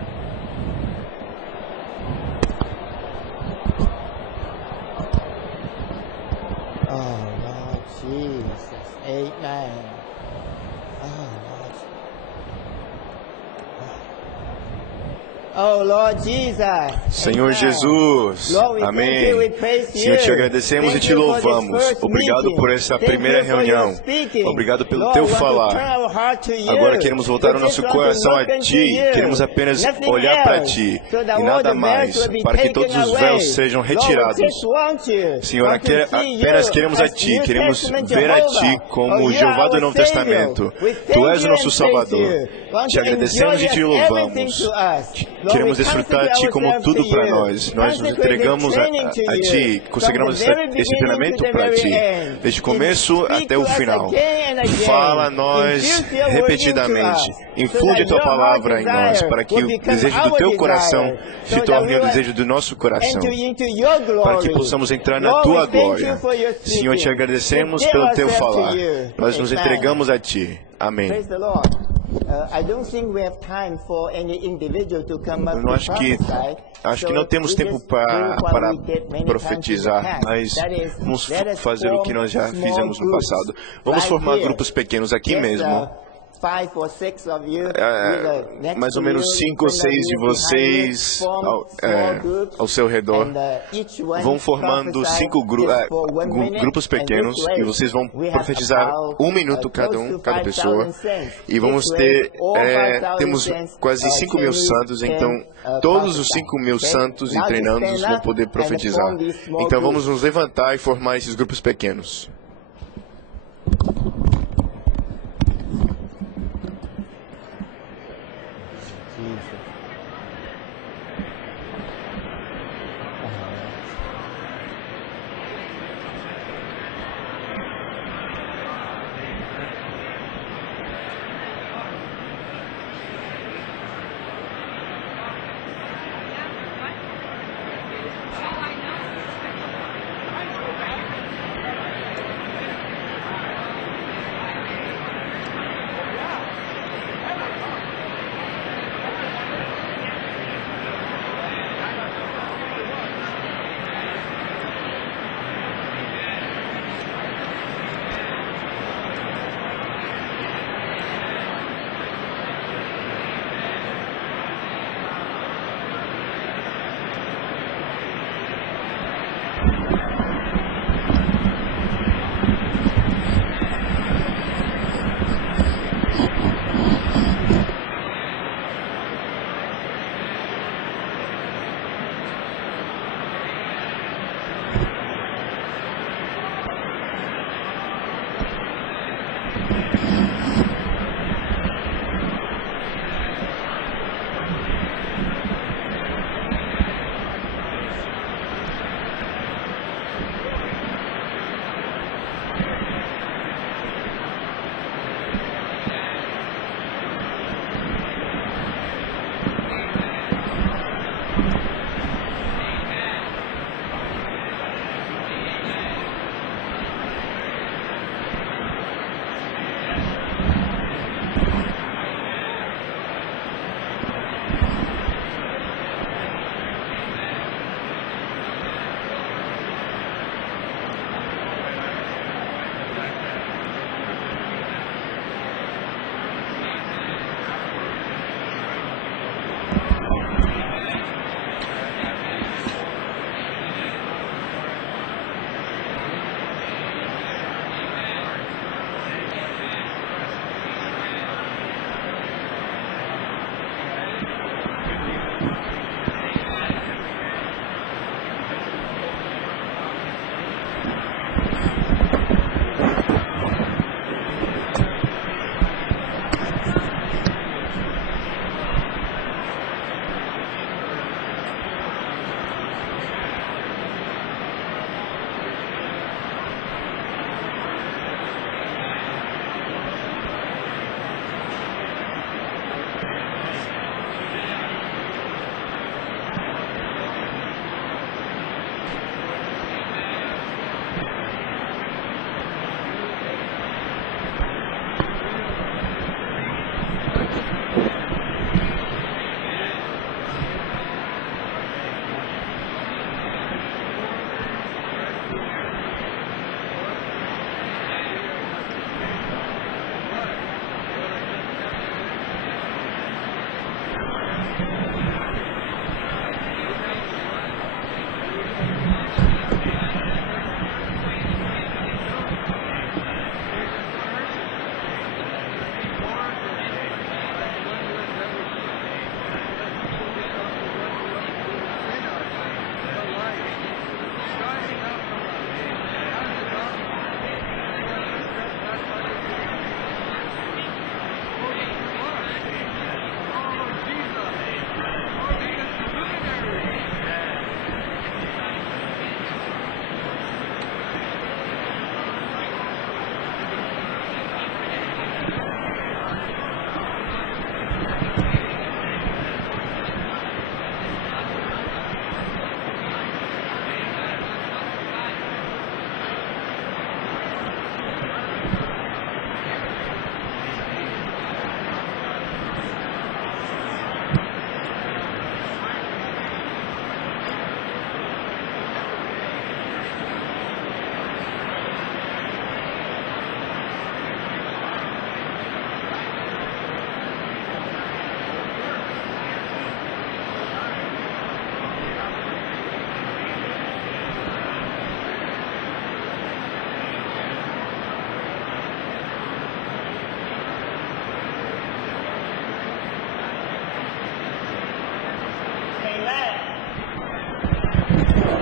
Oh, Lord Jesus. Amen. Oh, Lord Jesus. Senhor Jesus, amém. Senhor, te agradecemos e te louvamos. Obrigado por essa primeira reunião. Obrigado pelo teu falar. Agora queremos voltar o nosso coração a ti. Queremos apenas olhar para ti e nada mais, para que todos os véus sejam retirados. Senhor, apenas queremos a ti. Queremos ver a ti como o Jeová do Novo Testamento. Tu és o nosso Salvador. Te agradecemos e te louvamos. Queremos desfrutar de Ti como tudo para nós. Nós nos entregamos a Ti, conseguiremos esse treinamento para Ti, desde o começo até o final. Fala a nós repetidamente. Infunde a Tua palavra em nós, para que o desejo do Teu coração se torne o desejo do nosso coração, para que possamos entrar na Tua glória. Senhor, te agradecemos pelo Teu falar. Nós nos entregamos a Ti. Amém. Eu acho que não temos tempo para profetizar, mas vamos fazer o que nós já fizemos no passado. Vamos formar grupos pequenos aqui mesmo. Mais ou menos 5 ou 6 de vocês ao seu redor vão formando 5 grupos pequenos e vocês vão profetizar 1 minuto cada pessoa, e vamos temos quase 5.000 santos, então todos os 5.000 santos e treinandos vão poder profetizar. Então vamos nos levantar e formar esses grupos pequenos.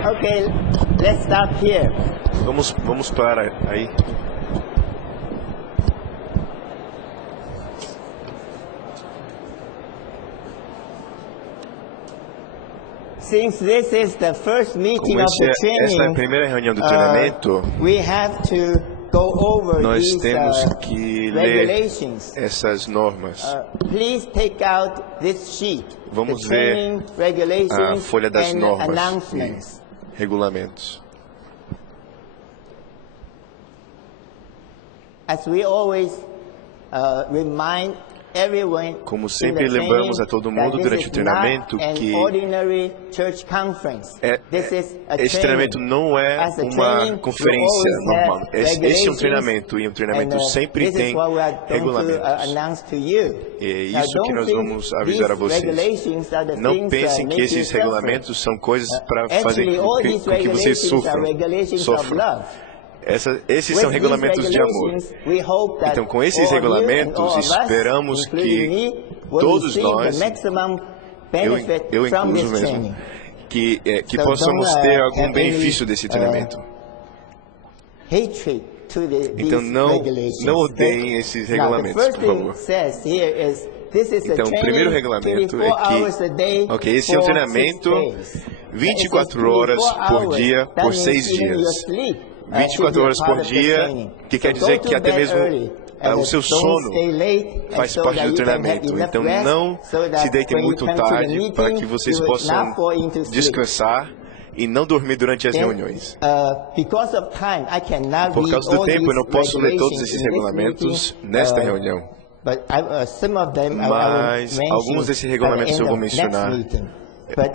Okay, let's stop here. Vamos parar aí. Since this is the first meeting of the essa é a primeira reunião do treinamento, we have to go over nós these temos que ler essas normas. Please take out this sheet. Vamos ver a folha das normas e regulamentos. As we always remind everyone, como sempre lembramos a todo mundo durante o treinamento que esse treinamento não é uma conferência normal. Esse é um treinamento e um treinamento sempre tem regulamentos. E é isso que nós vamos avisar a vocês. Não pensem que esses regulamentos são coisas para fazer com que vocês sofram. Esses são regulamentos de amor. Então, com esses regulamentos, esperamos que todos nós, eu incluso mesmo, que possamos ter algum benefício desse treinamento. Então, não odeiem esses regulamentos, por favor. Então, o primeiro regulamento é que esse é um treinamento 24 horas por dia, por 6 dias. 24 horas por dia, que quer dizer que até mesmo o seu sono faz parte do treinamento. Então não se deitem muito tarde para que vocês possam descansar e não dormir durante as reuniões. Por causa do tempo, eu não posso ler todos esses regulamentos nesta reunião. Mas alguns desses regulamentos eu vou mencionar.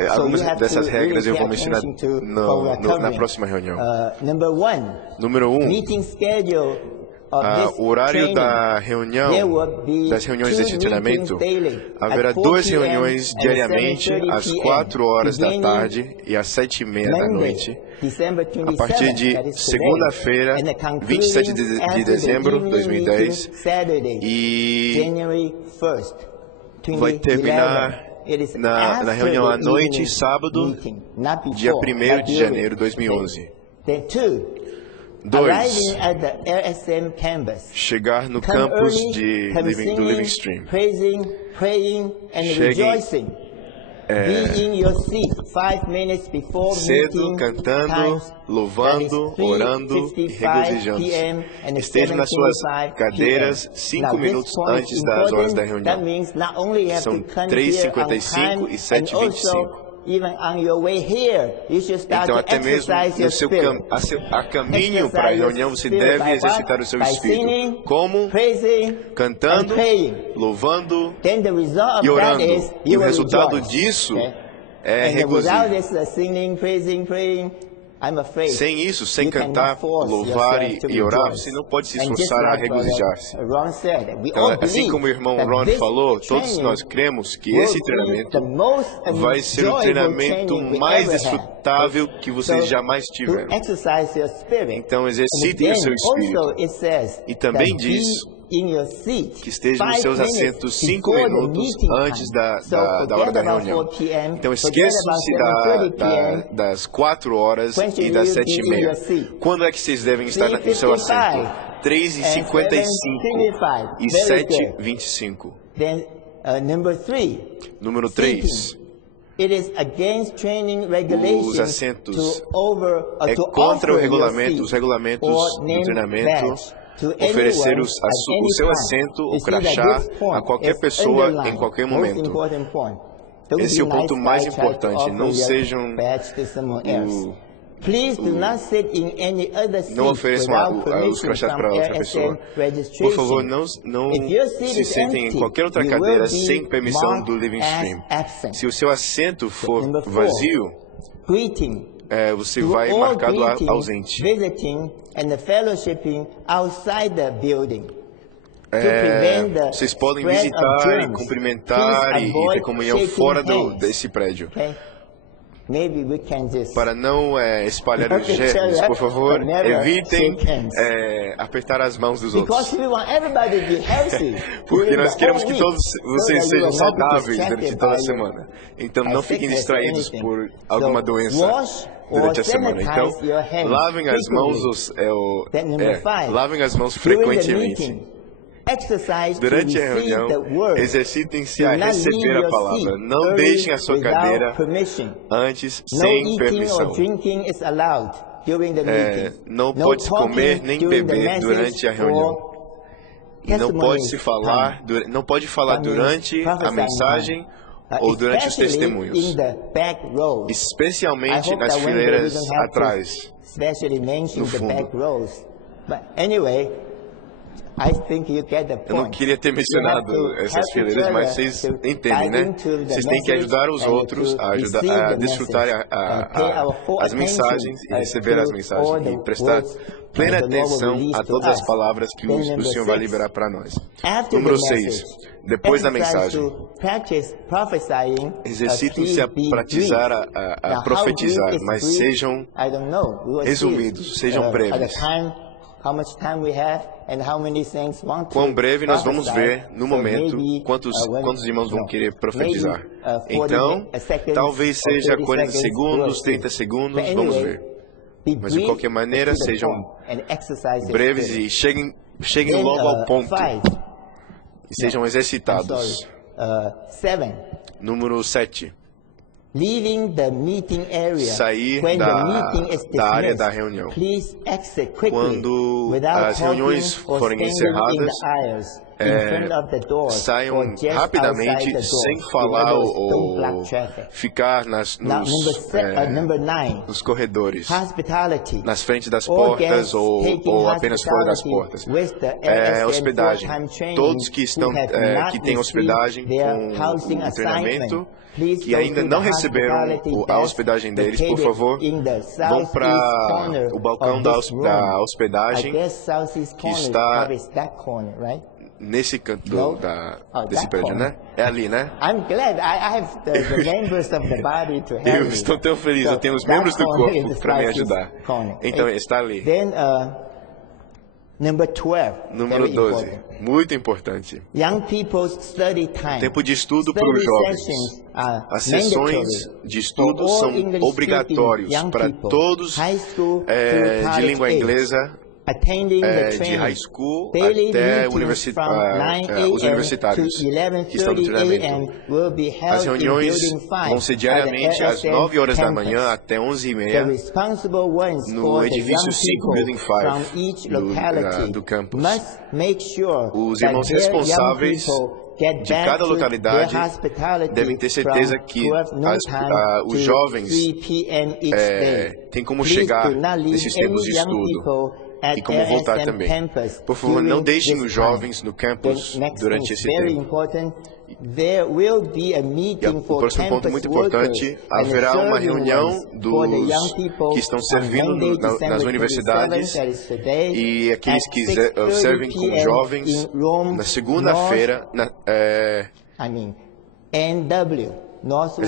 Algumas dessas regras eu vou mencionar na próxima reunião. Número 1. O horário das reuniões desse treinamento, haverá 2 reuniões diariamente, às 4 horas da tarde e às 7h30 da noite, a partir de segunda-feira, 27 de dezembro de 2010, e vai terminar na reunião à noite, sábado, dia 1º de janeiro de 2011. 2. Chegar no campus do Living Stream. Cheguem cedo, cantando, louvando, orando e regozijando-se. Estejam nas suas cadeiras 5 minutos antes das horas da reunião. São 3h55 e 7h25. Então, até mesmo a caminho para a reunião, você deve exercitar o seu espírito. Como? Cantando, louvando e orando. E o resultado disso é regozijo. Sem isso, sem cantar, louvar e orar, você não pode se esforçar a regozijar-se. Então, assim como o irmão Ron falou, todos nós cremos que esse treinamento vai ser o treinamento mais desfrutável que vocês jamais tiveram. Então, exercitem o seu espírito. E também diz que estejam nos seus assentos 5 minutos antes da hora da reunião. Então, esqueçam-se das 4 horas e das 7h30. Quando é que vocês devem estar no seu assento? 3h55 e 7h25. Número 3. Os assentos é contra os regulamentos do treinamento oferecer o seu assento ou crachá a qualquer pessoa em qualquer momento. Esse é o ponto mais importante. Não sejam não ofereçam os crachás para outra pessoa. Por favor, não se sentem em qualquer outra cadeira sem permissão do Living Stream. Se o seu assento for vazio, você vai marcado ausente. Vocês podem visitar e cumprimentar e ter comunhão fora desse prédio. Para não espalhar os germes, por favor, evitem apertar as mãos dos outros. Porque nós queremos que todos vocês sejam saudáveis durante toda a semana. Então não fiquem distraídos por alguma doença durante a semana. Então, lavem as mãos, lavem as mãos frequentemente. Durante a reunião, exercitem-se a receber a palavra. Não deixem a sua cadeira antes sem permissão. Não pode comer nem beber durante a reunião. Não pode falar durante a mensagem ou durante os testemunhos, especialmente nas fileiras atrás, no fundo. Eu não queria ter mencionado essas fileiras, mas vocês entendem, né? Vocês têm que ajudar os outros a desfrutar as mensagens e receber as mensagens e prestar plena atenção a todas as palavras que o Senhor vai liberar para nós. Número 6. Depois da mensagem, exercitem-se a praticar, a profetizar, mas sejam resumidos, sejam breves. Quão breve nós vamos ver no momento quantos irmãos vão querer profetizar. Então, talvez seja 40 segundos, 30 segundos, vamos ver. Mas de qualquer maneira, sejam breves e cheguem logo ao ponto. E sejam exercitados. Número 7. Sair da área da reunião. Quando as reuniões forem encerradas, saiam rapidamente, sem falar ou ficar nos corredores, nas frentes das portas ou apenas fora das portas. Hospedagem. Todos que têm hospedagem com um treinamento, que ainda não receberam a hospedagem deles, por favor, vão para o balcão da hospedagem, que está nesse canto desse prédio, né? É ali, né? Eu estou tão feliz, eu tenho os membros do corpo para me ajudar. Então, está ali. Número 12, muito importante. Tempo de estudo para os jovens. As sessões de estudo são obrigatórios para todos de língua inglesa, de high school até os universitários que estão no treinamento. As reuniões vão ser diariamente às 9 horas da manhã até 11h30 no edifício 5, Building 5 do campus. Os irmãos responsáveis de cada localidade devem ter certeza que os jovens têm como chegar nesses tempos de estudo e como voltar também. Por favor, não deixem os jovens no campus durante esse tempo. O próximo ponto muito importante, haverá uma reunião dos que estão servindo nas universidades e aqueles que servem com jovens na segunda-feira,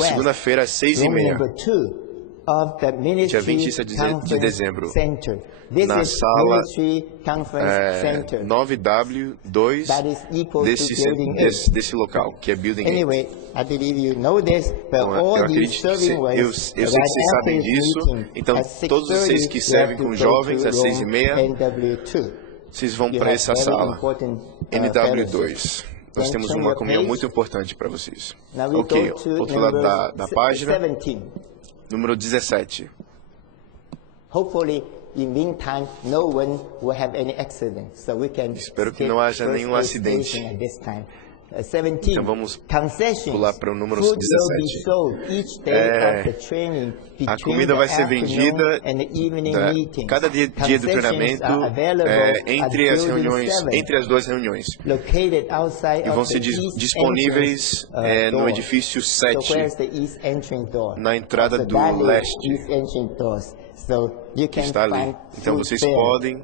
segunda-feira às 6h30. Dia 27 de dezembro, na sala 9W2 desse local, que é Building 8. Eu acredito eu sei que vocês sabem disso, então todos vocês que servem com jovens às 6h30, vocês vão para essa sala, NW2. Nós temos uma comunhão muito importante para vocês. Ok, outro lado da página. Número 17. Espero que não haja nenhum acidente. Então vamos pular para o número 17. A comida vai ser vendida cada dia do treinamento entre as duas reuniões. E vão ser disponíveis no edifício 7, na entrada do leste, que está ali. Então vocês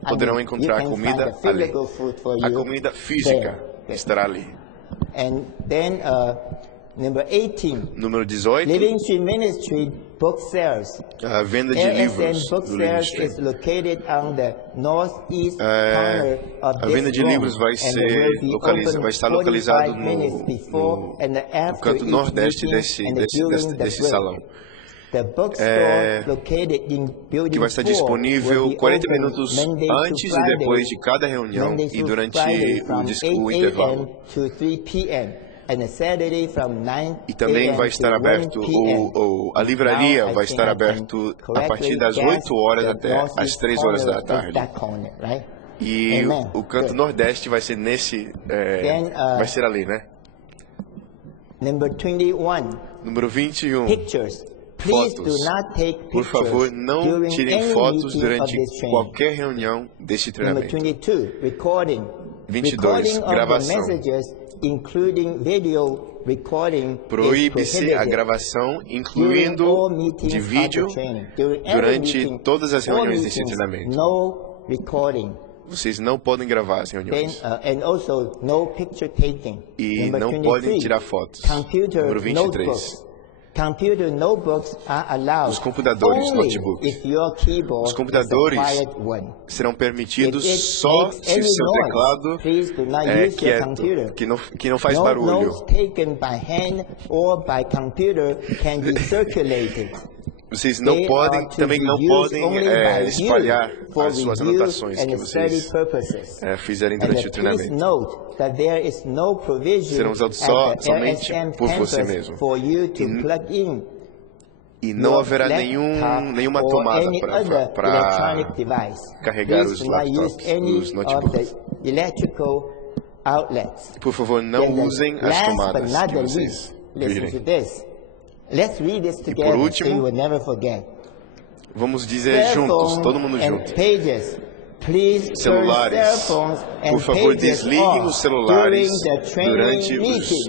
poderão encontrar a comida ali. A comida física estará ali. Number 18. Número 18. Living Street Ministry Booksellers. A venda de livros do Living Street. Is located on the northeast corner of a venda de livros vai estar localizado no canto nordeste desse salão. Que vai estar disponível 40 minutos antes e depois de cada reunião e durante o intervalo. E também vai estar aberto, a livraria vai estar aberto a partir das 8 horas até as 3 horas da tarde. E o canto nordeste vai ser vai ser ali, né? Número 21. Fotos. Por favor, não tirem fotos durante qualquer reunião deste treinamento. 22. Gravação. Proíbe-se a gravação, incluindo de vídeo, durante todas as reuniões desse treinamento. Vocês não podem gravar as reuniões. E não podem tirar fotos. Número 23. Os computadores, notebooks. Os computadores serão permitidos só se o seu teclado é quieto, que não faz barulho. Vocês não podem, também não podem espalhar as suas anotações que vocês fizerem durante o treinamento. Serão usados somente por você mesmo. E não haverá nenhuma tomada para carregar os laptops, os notebooks. Por favor, não usem as tomadas que vocês virem. E por último, vamos dizer juntos, todo mundo junto. Celulares. Por favor, desliguem os celulares durante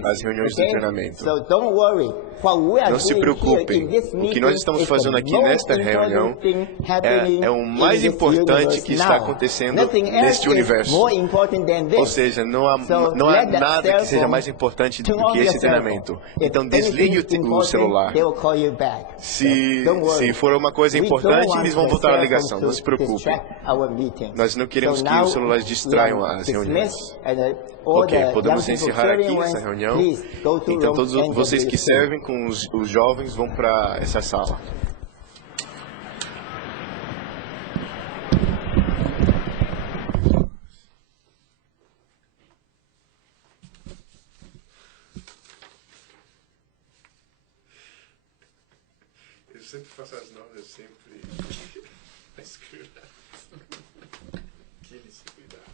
as reuniões de treinamento. Não se preocupem. O que nós estamos fazendo aqui nesta reunião é o mais importante que está acontecendo neste universo. Ou seja, não há nada que seja mais importante do que esse treinamento. Então, desligue o celular. Se for uma coisa importante, eles vão voltar a ligação. Não se preocupe. Nós não queremos que os celulares distraiam as reuniões. Ok, podemos encerrar aqui essa reunião. Então, todos vocês que servem com os jovens vão para essa sala. Eu sempre faço as novas, eu sempre escrevo. Que eles se cuidar.